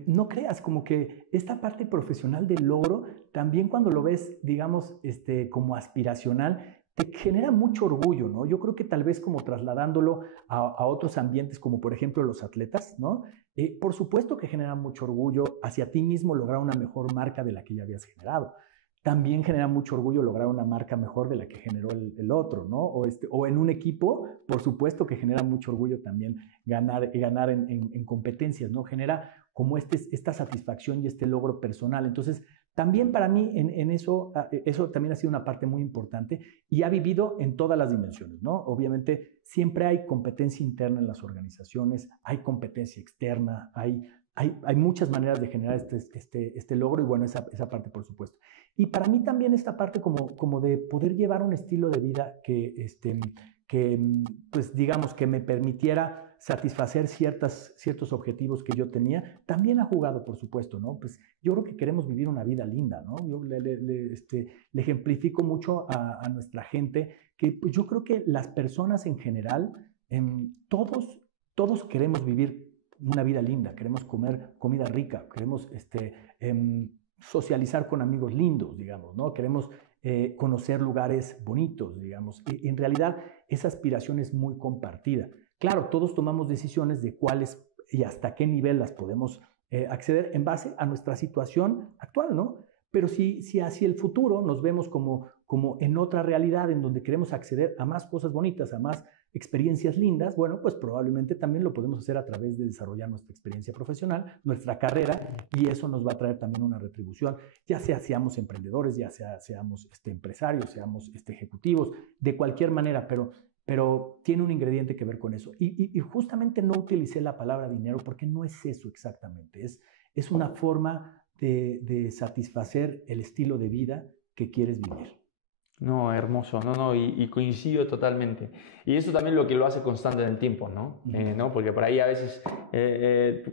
no creas, como que esta parte profesional del logro, también cuando lo ves, digamos, como aspiracional, te genera mucho orgullo, ¿no? Yo creo que tal vez como trasladándolo a otros ambientes, como por ejemplo los atletas, ¿no? Por supuesto que genera mucho orgullo hacia ti mismo lograr una mejor marca de la que ya habías generado. También genera mucho orgullo lograr una marca mejor de la que generó el otro, ¿no? O en un equipo, por supuesto que genera mucho orgullo también ganar en competencias, ¿no? Genera como esta satisfacción y este logro personal. Entonces, también para mí en eso también ha sido una parte muy importante y ha vivido en todas las dimensiones, ¿no? Obviamente siempre hay competencia interna en las organizaciones, hay competencia externa, hay muchas maneras de generar este logro y bueno, esa parte por supuesto. Y para mí también esta parte como de poder llevar un estilo de vida que pues digamos que me permitiera satisfacer ciertos objetivos que yo tenía, también ha jugado, por supuesto, ¿no? Pues yo creo que queremos vivir una vida linda, ¿no? Yo le ejemplifico mucho a nuestra gente que pues yo creo que las personas en general, todos queremos vivir una vida linda, queremos comer comida rica, queremos socializar con amigos lindos, digamos, ¿no? Queremos conocer lugares bonitos, digamos. Y en realidad esa aspiración es muy compartida. Claro, todos tomamos decisiones de cuáles y hasta qué nivel las podemos acceder en base a nuestra situación actual, ¿no? Pero si hacia el futuro nos vemos como en otra realidad en donde queremos acceder a más cosas bonitas, a más experiencias lindas, bueno, pues probablemente también lo podemos hacer a través de desarrollar nuestra experiencia profesional, nuestra carrera, y eso nos va a traer también una retribución, ya sea seamos emprendedores, ya seamos empresarios, seamos ejecutivos, de cualquier manera, pero tiene un ingrediente que ver con eso. Y justamente no utilicé la palabra dinero porque no es eso exactamente, es una forma de satisfacer el estilo de vida que quieres vivir. No, hermoso, no, y coincido totalmente. Y eso también lo que lo hace constante en el tiempo, ¿no? ¿No? Porque por ahí a veces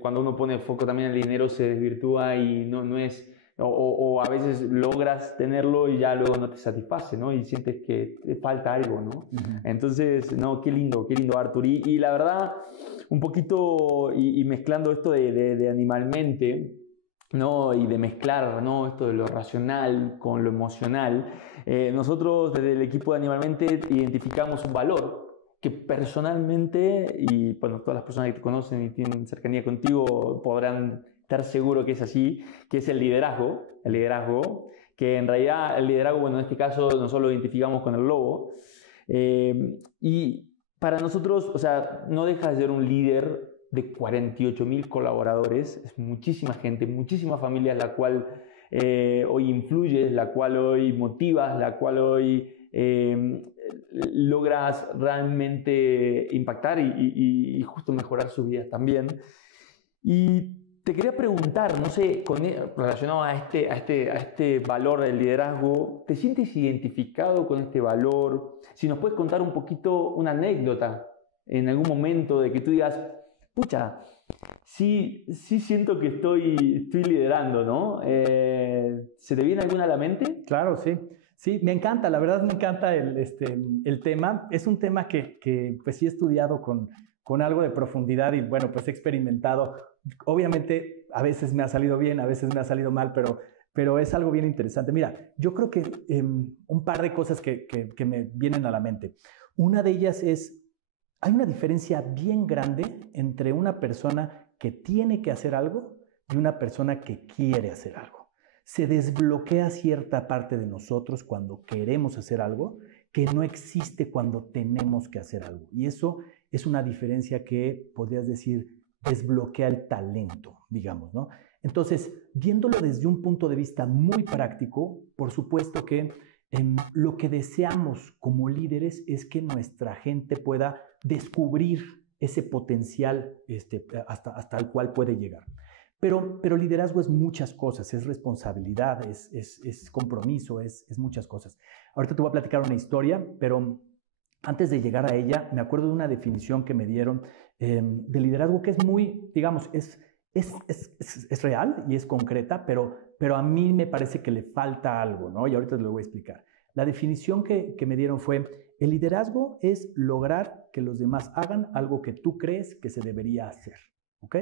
cuando uno pone foco también en el dinero se desvirtúa y no es, o a veces logras tenerlo y ya luego no te satisface, ¿no? Y sientes que te falta algo, ¿no? Entonces, no, qué lindo, Artur. Y la verdad, un poquito, y mezclando esto de Animalmente, ¿no? Y de mezclar, ¿no? Esto de lo racional con lo emocional. Nosotros desde el equipo de Animalmente identificamos un valor que personalmente, y bueno, todas las personas que te conocen y tienen cercanía contigo podrán estar seguros que es así, que es el liderazgo, que en realidad el liderazgo, bueno, en este caso nosotros lo identificamos con el logo, y para nosotros, o sea, no deja de ser un líder de 48,000 colaboradores, es muchísima gente, muchísima familia la cual hoy influyes, la cual hoy motivas, la cual hoy logras realmente impactar y justo mejorar sus vidas también. Y te quería preguntar, no sé, relacionado a este valor del liderazgo, ¿te sientes identificado con este valor? Si nos puedes contar un poquito una anécdota en algún momento de que tú digas, pucha, sí siento que estoy liderando, ¿no? ¿Se te viene alguna a la mente? Claro, sí. Sí, me encanta, la verdad me encanta el tema. Es un tema que pues sí he estudiado con con algo de profundidad y bueno, pues he experimentado. Obviamente a veces me ha salido bien, a veces me ha salido mal, pero es algo bien interesante. Mira, yo creo que un par de cosas que me vienen a la mente. Una de ellas es, hay una diferencia bien grande entre una persona que tiene que hacer algo y una persona que quiere hacer algo. Se desbloquea cierta parte de nosotros cuando queremos hacer algo que no existe cuando tenemos que hacer algo. Y eso es una diferencia que podrías decir desbloquea el talento, digamos, ¿no? Entonces, viéndolo desde un punto de vista muy práctico, por supuesto que lo que deseamos como líderes es que nuestra gente pueda descubrir ese potencial hasta el cual puede llegar. Pero liderazgo es muchas cosas, es responsabilidad, es compromiso, es muchas cosas. Ahorita te voy a platicar una historia, pero antes de llegar a ella, me acuerdo de una definición que me dieron de liderazgo que es muy, digamos, es real y es concreta, pero a mí me parece que le falta algo, ¿no? Y ahorita te lo voy a explicar. La definición que me dieron fue, el liderazgo es lograr que los demás hagan algo que tú crees que se debería hacer, ¿ok?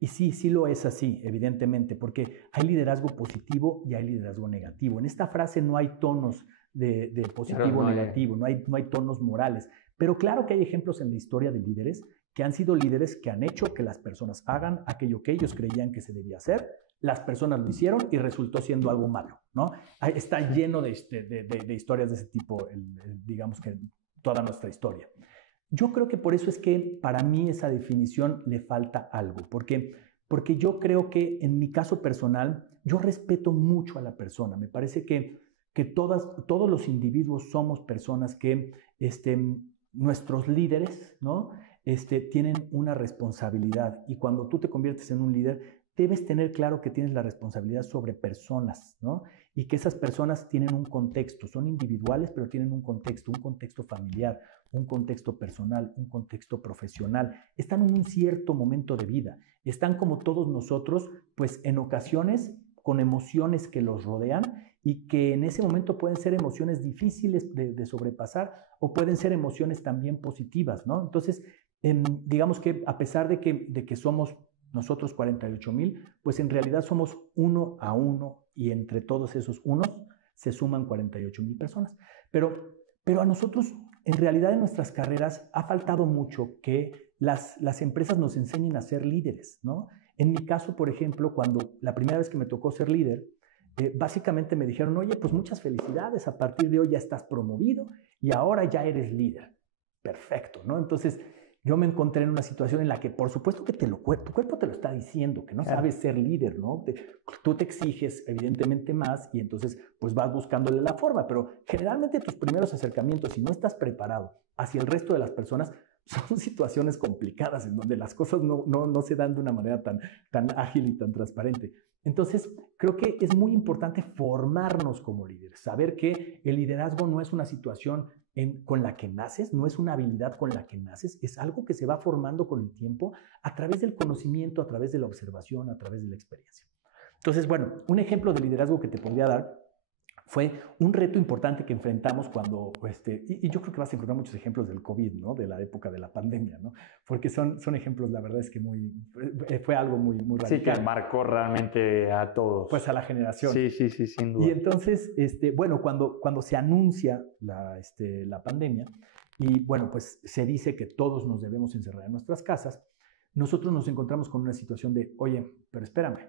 Y sí lo es así, evidentemente, porque hay liderazgo positivo y hay liderazgo negativo. En esta frase no hay tonos de positivo o negativo, no hay tonos morales. Pero claro que hay ejemplos en la historia de líderes que han sido líderes que han hecho que las personas hagan aquello que ellos creían que se debía hacer, las personas lo hicieron y resultó siendo algo malo, ¿no? Está lleno de historias de ese tipo, digamos que toda nuestra historia. Yo creo que por eso es que para mí esa definición le falta algo, porque yo creo que en mi caso personal, yo respeto mucho a la persona. Me parece que todos los individuos somos personas que nuestros líderes, ¿no? Tienen una responsabilidad y cuando tú te conviertes en un líder, debes tener claro que tienes la responsabilidad sobre personas, ¿no? Y que esas personas tienen un contexto, son individuales, pero tienen un contexto familiar, un contexto personal, un contexto profesional. Están en un cierto momento de vida. Están como todos nosotros, pues en ocasiones con emociones que los rodean y que en ese momento pueden ser emociones difíciles de sobrepasar o pueden ser emociones también positivas, ¿no? Entonces, digamos que a pesar de que somos nosotros 48,000, pues en realidad somos 1 a 1 y entre todos esos unos se suman 48,000 personas. Pero a nosotros, en realidad en nuestras carreras, ha faltado mucho que las empresas nos enseñen a ser líderes, ¿no? En mi caso, por ejemplo, cuando la primera vez que me tocó ser líder, básicamente me dijeron, oye, pues muchas felicidades, a partir de hoy ya estás promovido y ahora ya eres líder. Perfecto, ¿no? Entonces, yo me encontré en una situación en la que, por supuesto que tu cuerpo te lo está diciendo, que no sabes ser líder, ¿no? Tú te exiges evidentemente más y entonces pues vas buscándole la forma, pero generalmente tus primeros acercamientos, si no estás preparado hacia el resto de las personas, son situaciones complicadas en donde las cosas no se dan de una manera tan ágil y tan transparente. Entonces, creo que es muy importante formarnos como líderes, saber que el liderazgo no es una situación con la que naces, no es una habilidad con la que naces, es algo que se va formando con el tiempo a través del conocimiento, a través de la observación, a través de la experiencia. Entonces, bueno, un ejemplo de liderazgo que te podría dar fue un reto importante que enfrentamos cuando, y yo creo que vas a encontrar muchos ejemplos del COVID, ¿no? De la época de la pandemia, ¿no? Porque son ejemplos, la verdad es que fue algo muy radical. Sí, que marcó realmente a todos. Pues a la generación. Sí, sin duda. Y entonces, bueno, cuando se anuncia la pandemia, y bueno, pues se dice que todos nos debemos encerrar en nuestras casas, nosotros nos encontramos con una situación de, oye, pero espérame,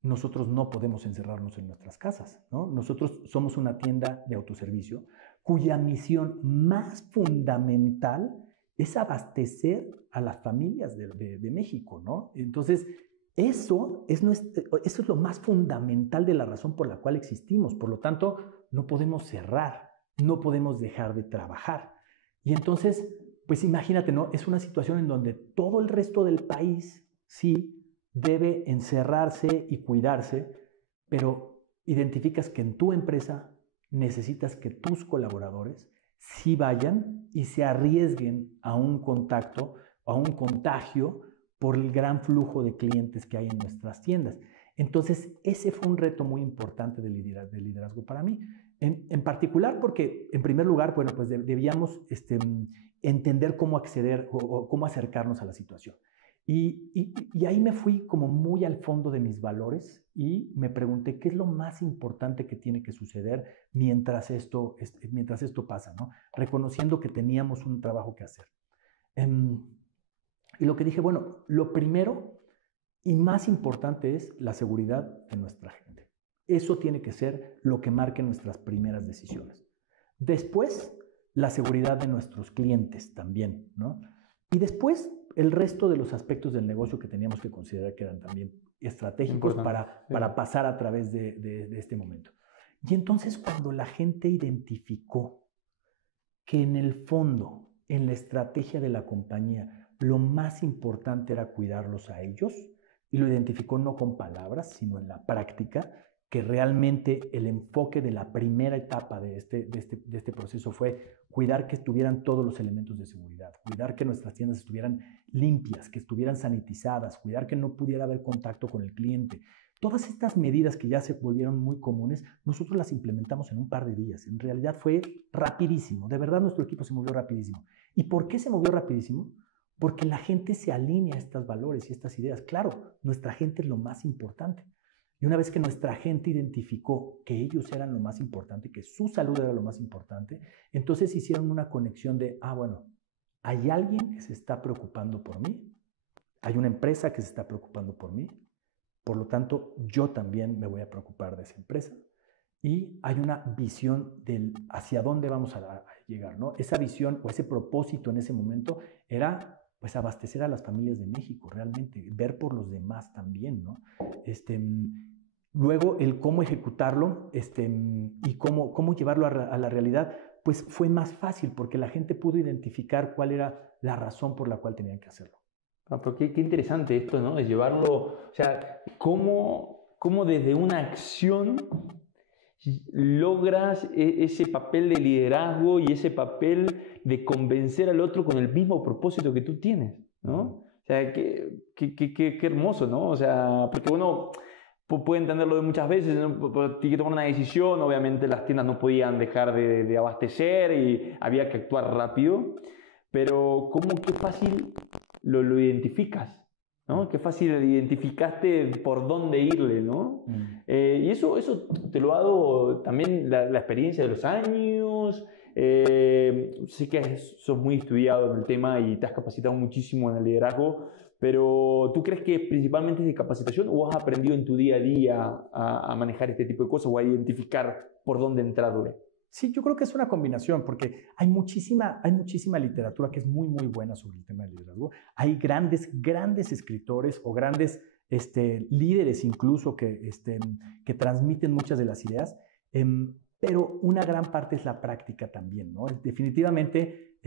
nosotros no podemos encerrarnos en nuestras casas, ¿no? Nosotros somos una tienda de autoservicio cuya misión más fundamental es abastecer a las familias de México, ¿no? Entonces, eso es lo más fundamental de la razón por la cual existimos. Por lo tanto, no podemos cerrar, no podemos dejar de trabajar. Y entonces, pues imagínate, ¿no? Es una situación en donde todo el resto del país, sí, debe encerrarse y cuidarse, pero identificas que en tu empresa necesitas que tus colaboradores sí vayan y se arriesguen a un contacto, a un contagio por el gran flujo de clientes que hay en nuestras tiendas. Entonces, ese fue un reto muy importante de liderazgo para mí. En particular porque, en primer lugar, bueno, pues debíamos entender cómo acceder o cómo acercarnos a la situación. Y ahí me fui como muy al fondo de mis valores y me pregunté qué es lo más importante que tiene que suceder mientras esto pasa, ¿no? Reconociendo que teníamos un trabajo que hacer. Y lo que dije, bueno, lo primero y más importante es la seguridad de nuestra gente. Eso tiene que ser lo que marque nuestras primeras decisiones. Después, la seguridad de nuestros clientes también, ¿no? Y después, el resto de los aspectos del negocio que teníamos que considerar que eran también estratégicos para pasar a través de este momento. Y entonces, cuando la gente identificó que en el fondo, en la estrategia de la compañía, lo más importante era cuidarlos a ellos, y lo identificó no con palabras, sino en la práctica, que realmente el enfoque de la primera etapa de este proceso fue cuidar que estuvieran todos los elementos de seguridad, cuidar que nuestras tiendas estuvieran limpias, que estuvieran sanitizadas, cuidar que no pudiera haber contacto con el cliente. Todas estas medidas que ya se volvieron muy comunes, nosotros las implementamos en un par de días. En realidad fue rapidísimo, de verdad nuestro equipo se movió rapidísimo. ¿Y por qué se movió rapidísimo? Porque la gente se alinea a estos valores y estas ideas. Claro, nuestra gente es lo más importante. Y una vez que nuestra gente identificó que ellos eran lo más importante, que su salud era lo más importante, entonces hicieron una conexión de, bueno, hay alguien que se está preocupando por mí, hay una empresa que se está preocupando por mí, por lo tanto, yo también me voy a preocupar de esa empresa. Y hay una visión del hacia dónde vamos a llegar, ¿no? Esa visión o ese propósito en ese momento era pues abastecer a las familias de México, realmente, ver por los demás también, ¿no? Luego, el cómo ejecutarlo y cómo llevarlo a la realidad, pues fue más fácil porque la gente pudo identificar cuál era la razón por la cual tenían que hacerlo. Pero qué interesante esto, ¿no? De llevarlo, o sea, cómo desde una acción logras ese papel de liderazgo y ese papel de convencer al otro con el mismo propósito que tú tienes, ¿no? O sea, qué hermoso, ¿no? O sea, porque uno puede entenderlo de muchas veces, ¿no? Tiene que tomar una decisión, obviamente las tiendas no podían dejar de abastecer y había que actuar rápido, pero qué fácil lo identificas, ¿no? Qué fácil identificaste por dónde irle, ¿no? Y eso te lo ha dado también la experiencia de los años. Sé que sos muy estudiado en el tema y te has capacitado muchísimo en el liderazgo, pero ¿tú crees que principalmente es de capacitación o has aprendido en tu día a día a manejar este tipo de cosas o a identificar por dónde entrarle? Sí, yo creo que es una combinación, porque hay muchísima literatura que es muy, muy buena sobre el tema del liderazgo. Hay grandes escritores o grandes líderes incluso que transmiten muchas de las ideas, pero una gran parte es la práctica también, ¿no? Definitivamente,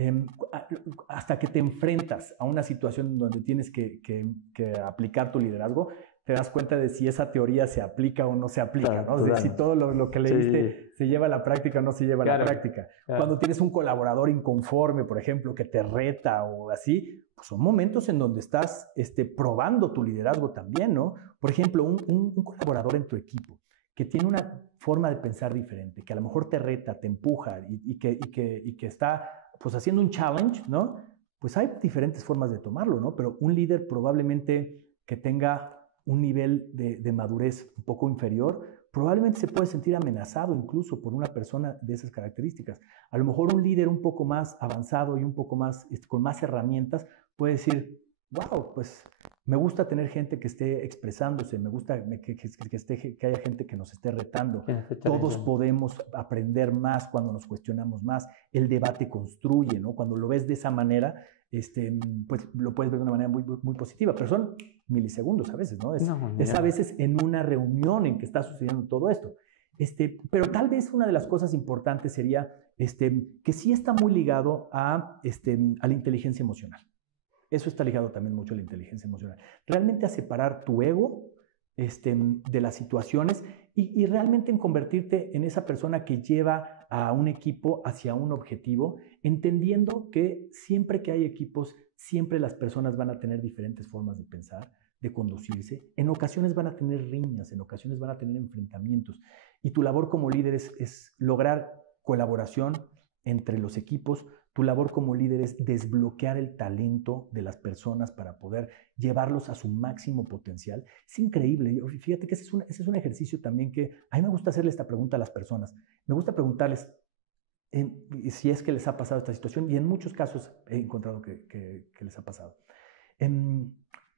hasta que te enfrentas a una situación donde tienes que aplicar tu liderazgo, te das cuenta de si esa teoría se aplica o no se aplica, ¿no? De si todo lo que leíste se lleva a la práctica o no se lleva a la práctica. Cuando tienes un colaborador inconforme, por ejemplo, que te reta o así, pues son momentos en donde estás probando tu liderazgo también, ¿no? Por ejemplo, un colaborador en tu equipo que tiene una forma de pensar diferente, que a lo mejor te reta, te empuja y que está pues haciendo un challenge, ¿no? Pues hay diferentes formas de tomarlo, ¿no? Pero un líder probablemente que tenga un nivel de madurez un poco inferior, probablemente se puede sentir amenazado incluso por una persona de esas características. A lo mejor un líder un poco más avanzado y un poco más, con más herramientas, puede decir, wow, pues me gusta tener gente que esté expresándose, me gusta que haya gente que nos esté retando. Todos podemos aprender más cuando nos cuestionamos más. El debate construye, ¿no? Cuando lo ves de esa manera, pues lo puedes ver de una manera muy, muy positiva, pero son milisegundos a veces, ¿no? Es a veces en una reunión en que está sucediendo todo esto. Pero tal vez una de las cosas importantes sería que sí está muy ligado a la inteligencia emocional. Eso está ligado también mucho a la inteligencia emocional. Realmente a separar tu ego de las situaciones y realmente en convertirte en esa persona que lleva a un equipo hacia un objetivo, entendiendo que siempre que hay equipos, siempre las personas van a tener diferentes formas de pensar, de conducirse. En ocasiones van a tener riñas, en ocasiones van a tener enfrentamientos. Y tu labor como líder es lograr colaboración entre los equipos. Tu labor como líder es desbloquear el talento de las personas para poder llevarlos a su máximo potencial. Es increíble. Fíjate que ese es un ejercicio también que a mí me gusta hacerle esta pregunta a las personas. Me gusta preguntarles si es que les ha pasado esta situación, y en muchos casos he encontrado que les ha pasado.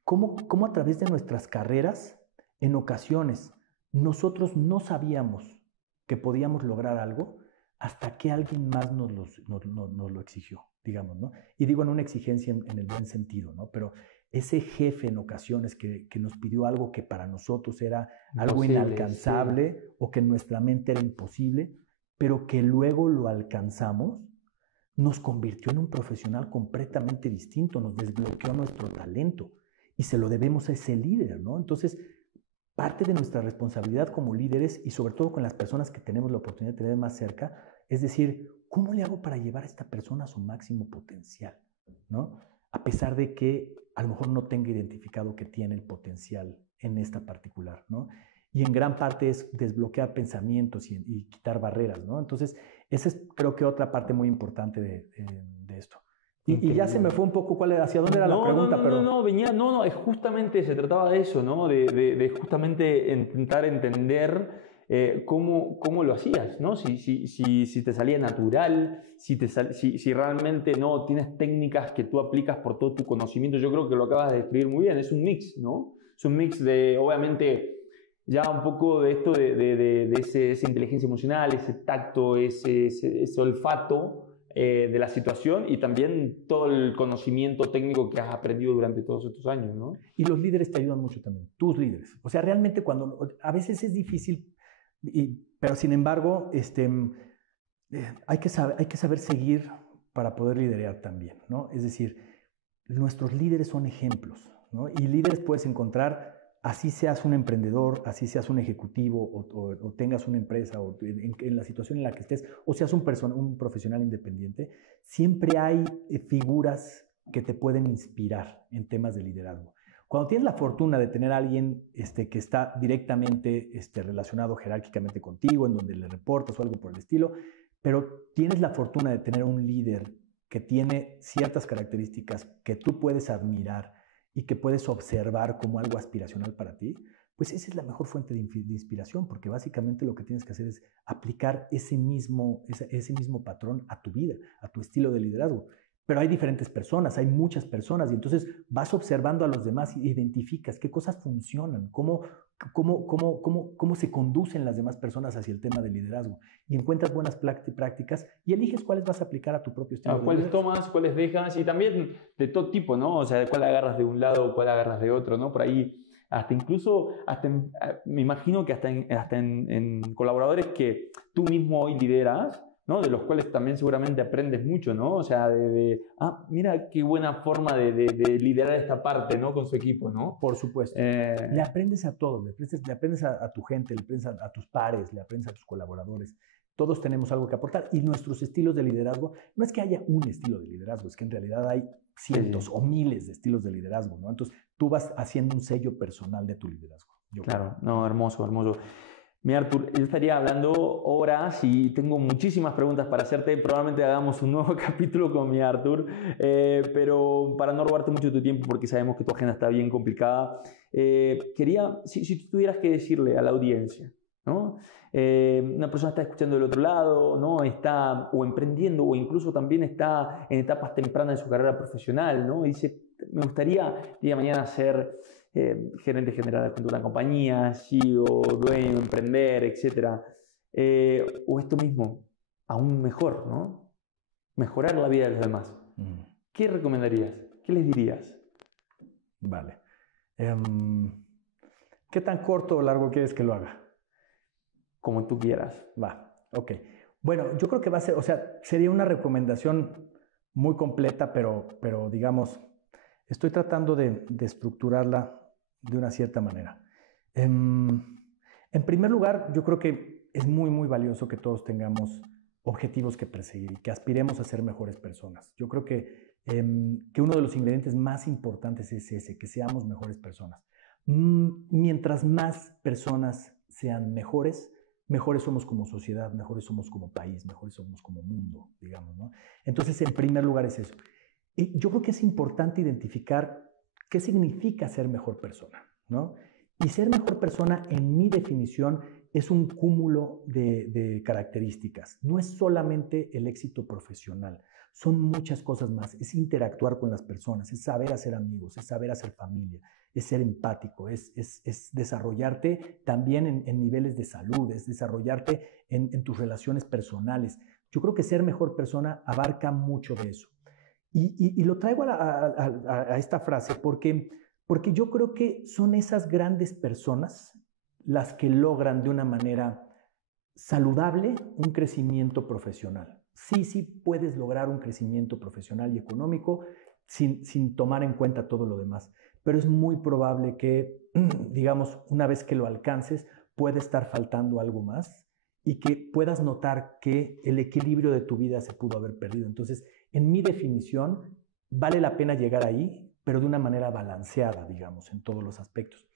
¿Cómo a través de nuestras carreras, en ocasiones, nosotros no sabíamos que podíamos lograr algo hasta que alguien más nos lo exigió, digamos, ¿no? Y digo en una exigencia en el buen sentido, ¿no? Pero ese jefe en ocasiones que nos pidió algo que para nosotros era algo inalcanzable, sí, o que en nuestra mente era imposible, pero que luego lo alcanzamos, nos convirtió en un profesional completamente distinto, nos desbloqueó nuestro talento y se lo debemos a ese líder, ¿no? Entonces, parte de nuestra responsabilidad como líderes y sobre todo con las personas que tenemos la oportunidad de tener más cerca, es decir, ¿cómo le hago para llevar a esta persona a su máximo potencial? ¿No? A pesar de que a lo mejor no tenga identificado que tiene el potencial en esta particular, ¿no? Y en gran parte es desbloquear pensamientos y quitar barreras, ¿no? Entonces, esa es creo que otra parte muy importante de esto. Y ya se me fue un poco hacia dónde era la pregunta, pero... No, es justamente, se trataba de eso, ¿no? De justamente intentar entender cómo lo hacías, ¿no? Si te salía natural, si realmente no tienes técnicas que tú aplicas por todo tu conocimiento. Yo creo que lo acabas de describir muy bien, es un mix, ¿no? Es un mix de, obviamente, ya un poco de esto de esa inteligencia emocional, ese tacto, ese olfato de la situación, y también todo el conocimiento técnico que has aprendido durante todos estos años, ¿no? Y los líderes te ayudan mucho también, tus líderes. O sea, realmente a veces es difícil, pero sin embargo, hay que saber seguir para poder liderar también, ¿no? Es decir, nuestros líderes son ejemplos, ¿no? Y líderes puedes encontrar, así seas un emprendedor, así seas un ejecutivo o tengas una empresa o en la situación en la que estés, o seas un profesional independiente, siempre hay figuras que te pueden inspirar en temas de liderazgo. Cuando tienes la fortuna de tener a alguien que está directamente relacionado jerárquicamente contigo, en donde le reportas o algo por el estilo, pero tienes la fortuna de tener un líder que tiene ciertas características que tú puedes admirar y que puedes observar como algo aspiracional para ti, pues esa es la mejor fuente de inspiración, porque básicamente lo que tienes que hacer es aplicar ese mismo patrón a tu vida, a tu estilo de liderazgo. Pero hay diferentes personas, hay muchas personas, y entonces vas observando a los demás y identificas qué cosas funcionan, cómo se conducen las demás personas hacia el tema del liderazgo, y encuentras buenas prácticas y eliges cuáles vas a aplicar a tu propio estilo de cuáles liderazgo. Tomas, cuáles dejas, y también de todo tipo, ¿no? O sea, cuál agarras de un lado, cuál agarras de otro, ¿no? Por ahí, me imagino que hasta en colaboradores que tú mismo hoy lideras, ¿no? De los cuales también seguramente aprendes mucho, ¿no? O sea, mira qué buena forma de liderar esta parte, ¿no? Con su equipo, ¿no? Por supuesto. Le aprendes a todos, le aprendes a tu gente, le aprendes a tus pares, le aprendes a tus colaboradores. Todos tenemos algo que aportar, y nuestros estilos de liderazgo, no es que haya un estilo de liderazgo, es que en realidad hay cientos o miles de estilos de liderazgo, ¿no? Entonces, tú vas haciendo un sello personal de tu liderazgo. Claro, no, hermoso, hermoso. Mira, Artur, yo estaría hablando horas y tengo muchísimas preguntas para hacerte. Probablemente hagamos un nuevo capítulo con mi Artur, pero para no robarte mucho tu tiempo, porque sabemos que tu agenda está bien complicada, quería, si tú tuvieras que decirle a la audiencia, ¿no? Una persona está escuchando del otro lado, ¿no? Está o emprendiendo o incluso también está en etapas tempranas de su carrera profesional, ¿no? Y dice, me gustaría el día de mañana ser gerente general de una compañía, CEO, dueño, emprender, etc. O esto mismo, aún mejor, ¿no? Mejorar la vida de los demás. ¿Qué recomendarías? ¿Qué les dirías? Vale. ¿Qué tan corto o largo quieres que lo haga? Como tú quieras. Va, ok. Bueno, yo creo que va a ser, o sea, sería una recomendación muy completa, pero digamos, estoy tratando de estructurarla de una cierta manera. En primer lugar, yo creo que es muy, muy valioso que todos tengamos objetivos que perseguir y que aspiremos a ser mejores personas. Yo creo que uno de los ingredientes más importantes es ese, que seamos mejores personas. Mientras más personas sean mejores, mejores somos como sociedad, mejores somos como país, mejores somos como mundo, digamos, ¿no? Entonces, en primer lugar es eso. Y yo creo que es importante identificar qué significa ser mejor persona, ¿no? Y ser mejor persona, en mi definición, es un cúmulo de características. No es solamente el éxito profesional, son muchas cosas más. Es interactuar con las personas, es saber hacer amigos, es saber hacer familia, es ser empático, es desarrollarte también en niveles de salud, es desarrollarte en tus relaciones personales. Yo creo que ser mejor persona abarca mucho de eso. Y lo traigo a esta frase porque yo creo que son esas grandes personas las que logran de una manera saludable un crecimiento profesional. Sí puedes lograr un crecimiento profesional y económico sin tomar en cuenta todo lo demás, pero es muy probable que, digamos, una vez que lo alcances, puede estar faltando algo más y que puedas notar que el equilibrio de tu vida se pudo haber perdido. Entonces, en mi definición, vale la pena llegar ahí, pero de una manera balanceada, digamos, en todos los aspectos.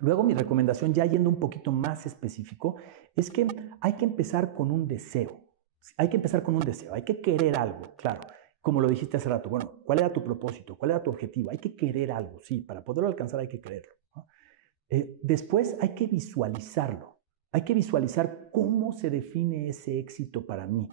Luego, mi recomendación, ya yendo un poquito más específico, es que hay que empezar con un deseo. Hay que empezar con un deseo, hay que querer algo, claro. Como lo dijiste hace rato, bueno, ¿cuál era tu propósito? ¿Cuál era tu objetivo? Hay que querer algo, sí, para poderlo alcanzar hay que quererlo, ¿no? Después hay que visualizarlo. Hay que visualizar cómo se define ese éxito para mí.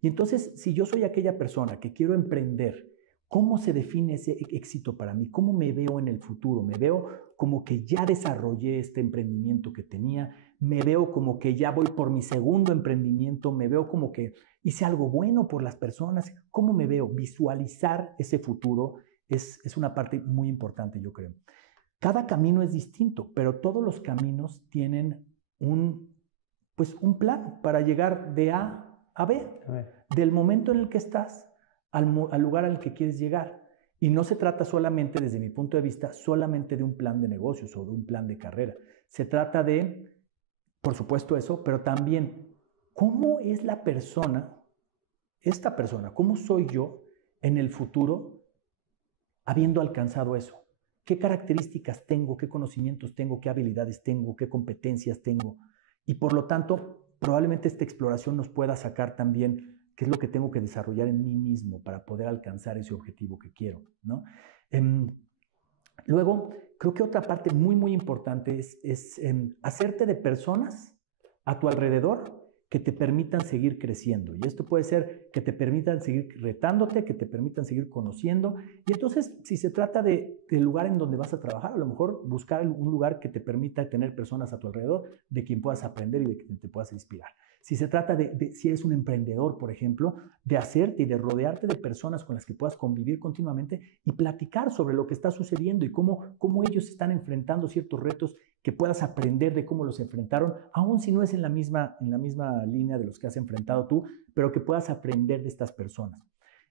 Y entonces, si yo soy aquella persona que quiero emprender, ¿cómo se define ese éxito para mí? ¿Cómo me veo en el futuro? ¿Me veo como que ya desarrollé este emprendimiento que tenía? ¿Me veo como que ya voy por mi segundo emprendimiento? ¿Me veo como que hice algo bueno por las personas? ¿Cómo me veo? Visualizar ese futuro es una parte muy importante, yo creo. Cada camino es distinto, pero todos los caminos tienen un plan para llegar de A a B, del momento en el que estás al lugar al que quieres llegar. Y no se trata solamente, desde mi punto de vista, solamente de un plan de negocios o de un plan de carrera. Se trata de, por supuesto eso, pero también cómo es la persona, esta persona, cómo soy yo en el futuro habiendo alcanzado eso. ¿Qué características tengo? ¿Qué conocimientos tengo? ¿Qué habilidades tengo? ¿Qué competencias tengo? Y por lo tanto, probablemente esta exploración nos pueda sacar también qué es lo que tengo que desarrollar en mí mismo para poder alcanzar ese objetivo que quiero, ¿no? Luego, creo que otra parte muy, muy importante es hacerte de personas a tu alrededor que te permitan seguir creciendo. Y esto puede ser que te permitan seguir retándote, que te permitan seguir conociendo. Y entonces, si se trata del lugar en donde vas a trabajar, a lo mejor buscar un lugar que te permita tener personas a tu alrededor de quien puedas aprender y de quien te puedas inspirar. Si se trata si eres un emprendedor, por ejemplo, de hacerte y de rodearte de personas con las que puedas convivir continuamente y platicar sobre lo que está sucediendo y cómo ellos están enfrentando ciertos retos, que puedas aprender de cómo los enfrentaron, aun si no es en la misma línea de los que has enfrentado tú, pero que puedas aprender de estas personas.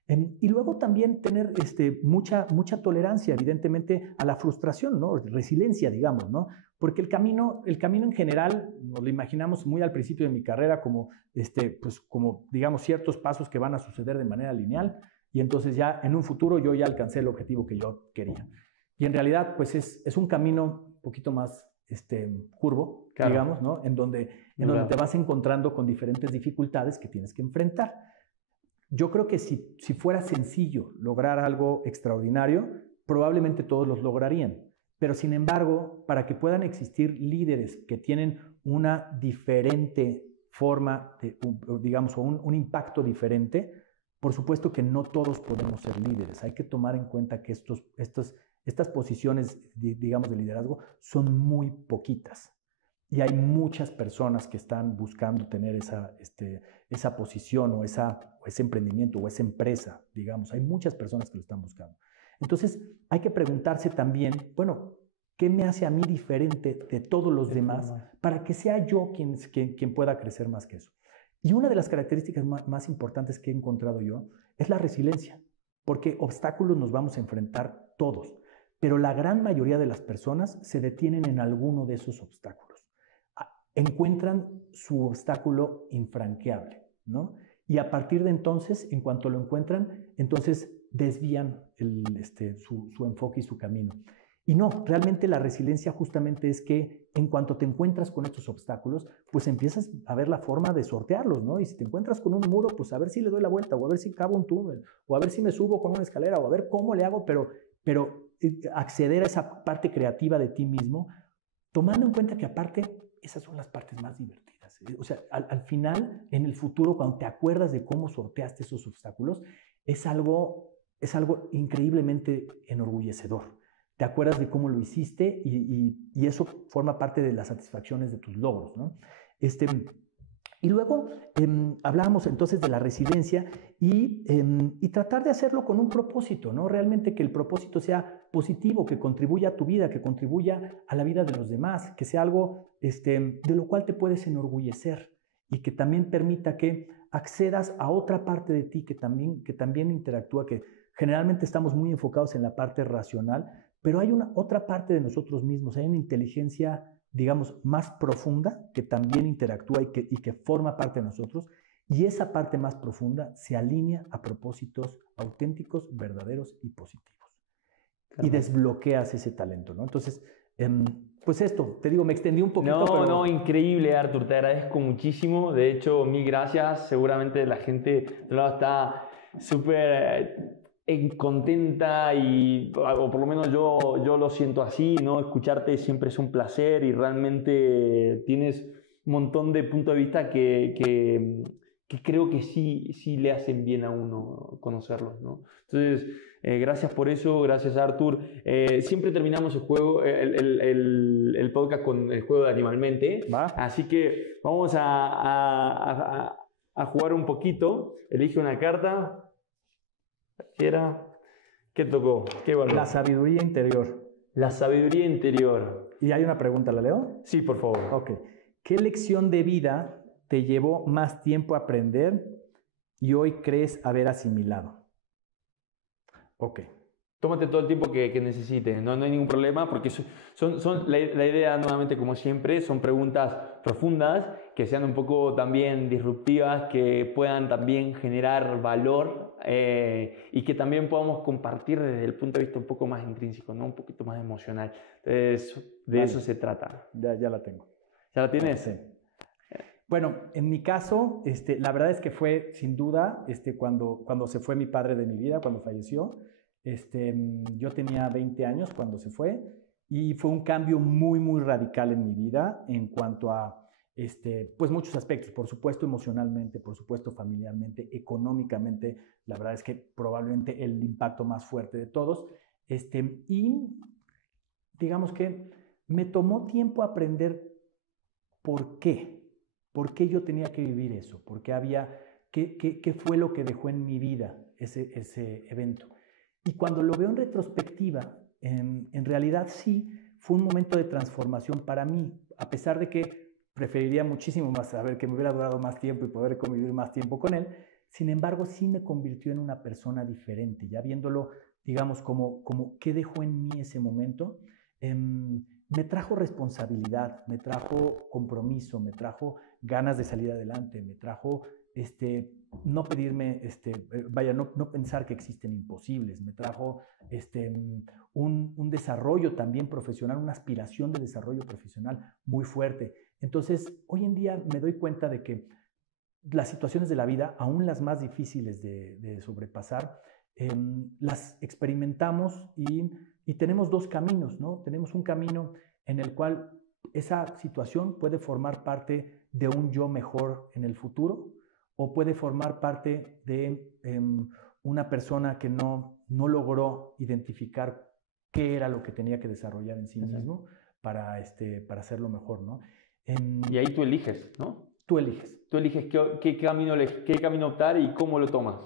Y luego también tener mucha tolerancia, evidentemente, a la frustración, ¿no? Resiliencia, digamos, ¿no? Porque el camino en general, nos lo imaginamos muy al principio de mi carrera como, como, digamos, ciertos pasos que van a suceder de manera lineal, y entonces ya en un futuro yo ya alcancé el objetivo que yo quería. Y en realidad, pues es un camino un poquito más curvo, claro, digamos, ¿no? En donde te vas encontrando con diferentes dificultades que tienes que enfrentar. Yo creo que si fuera sencillo lograr algo extraordinario, probablemente todos los lograrían. Pero sin embargo, para que puedan existir líderes que tienen una diferente forma, digamos, o un impacto diferente, por supuesto que no todos podemos ser líderes. Hay que tomar en cuenta que estas posiciones, digamos, de liderazgo son muy poquitas. Y hay muchas personas que están buscando tener esa posición o ese emprendimiento o esa empresa, digamos. Hay muchas personas que lo están buscando. Entonces, hay que preguntarse también, bueno, ¿qué me hace a mí diferente de todos los demás para que sea yo quien pueda crecer más que eso? Y una de las características más importantes que he encontrado yo es la resiliencia, porque obstáculos nos vamos a enfrentar todos, pero la gran mayoría de las personas se detienen en alguno de esos obstáculos. Encuentran su obstáculo infranqueable, ¿no? Y a partir de entonces, en cuanto lo encuentran, entonces desvían su enfoque y su camino. Y no, realmente la resiliencia justamente es que en cuanto te encuentras con estos obstáculos, pues empiezas a ver la forma de sortearlos, ¿no? Y si te encuentras con un muro, pues a ver si le doy la vuelta, o a ver si cavo un túnel, o a ver si me subo con una escalera, o a ver cómo le hago, pero acceder a esa parte creativa de ti mismo, tomando en cuenta que aparte, esas son las partes más divertidas. O sea, al final, en el futuro, cuando te acuerdas de cómo sorteaste esos obstáculos, es algo increíblemente enorgullecedor. Te acuerdas de cómo lo hiciste y eso forma parte de las satisfacciones de tus logros, ¿no? Y luego hablábamos entonces de la resiliencia y tratar de hacerlo con un propósito, ¿no? Realmente que el propósito sea positivo, que contribuya a tu vida, que contribuya a la vida de los demás, que sea algo de lo cual te puedes enorgullecer y que también permita que accedas a otra parte de ti que también interactúa, que generalmente estamos muy enfocados en la parte racional, pero hay otra parte de nosotros mismos, hay una inteligencia, digamos, más profunda que también interactúa y que forma parte de nosotros, y esa parte más profunda se alinea a propósitos auténticos, verdaderos y positivos. Claro. Y desbloqueas ese talento, ¿no? Entonces, pues esto, te digo, me extendí un poquito. No, increíble, Artur, te agradezco muchísimo. De hecho, mil gracias. Seguramente la gente está súper contenta o por lo menos yo lo siento así, ¿no? Escucharte siempre es un placer y realmente tienes un montón de puntos de vista que creo que sí le hacen bien a uno conocerlos, ¿no? Entonces, gracias por eso, gracias, Artur. Siempre terminamos el podcast con el juego de Animalmente. ¿Va? Así que vamos a jugar un poquito. Elige una carta. ¿Qué tocó? ¿Qué valor? La sabiduría interior. La sabiduría interior. Y hay una pregunta, ¿la leo? Sí, por favor. Ok. ¿Qué lección de vida te llevó más tiempo a aprender y hoy crees haber asimilado? Ok. Tómate todo el tiempo que necesites, no hay ningún problema, porque la idea, nuevamente, como siempre, son preguntas profundas, que sean un poco también disruptivas, que puedan también generar valor y que también podamos compartir desde el punto de vista un poco más intrínseco, ¿no? Un poquito más emocional. Entonces, de eso se trata. Ya la tengo. ¿Ya la tienes? Sí. Bueno, en mi caso, la verdad es que fue sin duda cuando se fue mi padre de mi vida, cuando falleció. Yo tenía 20 años cuando se fue y fue un cambio muy, muy radical en mi vida en cuanto a pues muchos aspectos, por supuesto emocionalmente, por supuesto familiarmente, económicamente, la verdad es que probablemente el impacto más fuerte de todos, y digamos que me tomó tiempo aprender por qué yo tenía que vivir eso, qué fue lo que dejó en mi vida ese evento. Y cuando lo veo en retrospectiva, en realidad sí fue un momento de transformación para mí, a pesar de que preferiría muchísimo más saber que me hubiera durado más tiempo y poder convivir más tiempo con él. Sin embargo, sí me convirtió en una persona diferente, ya viéndolo, digamos, como qué dejó en mí ese momento. Me trajo responsabilidad, me trajo compromiso, me trajo ganas de salir adelante, me trajo no pedirme, no pensar que existen imposibles, me trajo un desarrollo también profesional, una aspiración de desarrollo profesional muy fuerte. Entonces, hoy en día me doy cuenta de que las situaciones de la vida, aún las más difíciles de sobrepasar, las experimentamos y tenemos dos caminos, ¿no? Tenemos un camino en el cual esa situación puede formar parte de un yo mejor en el futuro o puede formar parte de una persona que no logró identificar qué era lo que tenía que desarrollar en sí mismo para hacerlo mejor, ¿no? Y ahí tú eliges, ¿no? Tú eliges. Tú eliges qué camino optar y cómo lo tomas.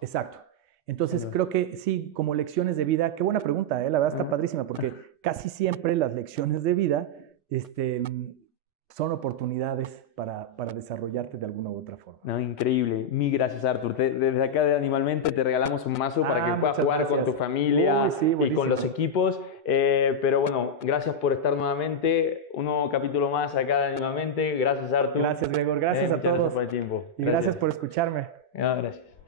Exacto. Entonces creo que sí, como lecciones de vida, qué buena pregunta, la verdad está padrísima, porque casi siempre las lecciones de vida son oportunidades para desarrollarte de alguna u otra forma. No, increíble. Mil gracias, Artur. Desde acá de Animalmente te regalamos un mazo para que puedas jugar con tu familia y con los equipos. Pero bueno, gracias por estar nuevamente. Un nuevo capítulo más acá de Animalmente. Gracias, Artur. Gracias, Gregor. Gracias a todos. Gracias por el tiempo. Y gracias por escucharme. Gracias.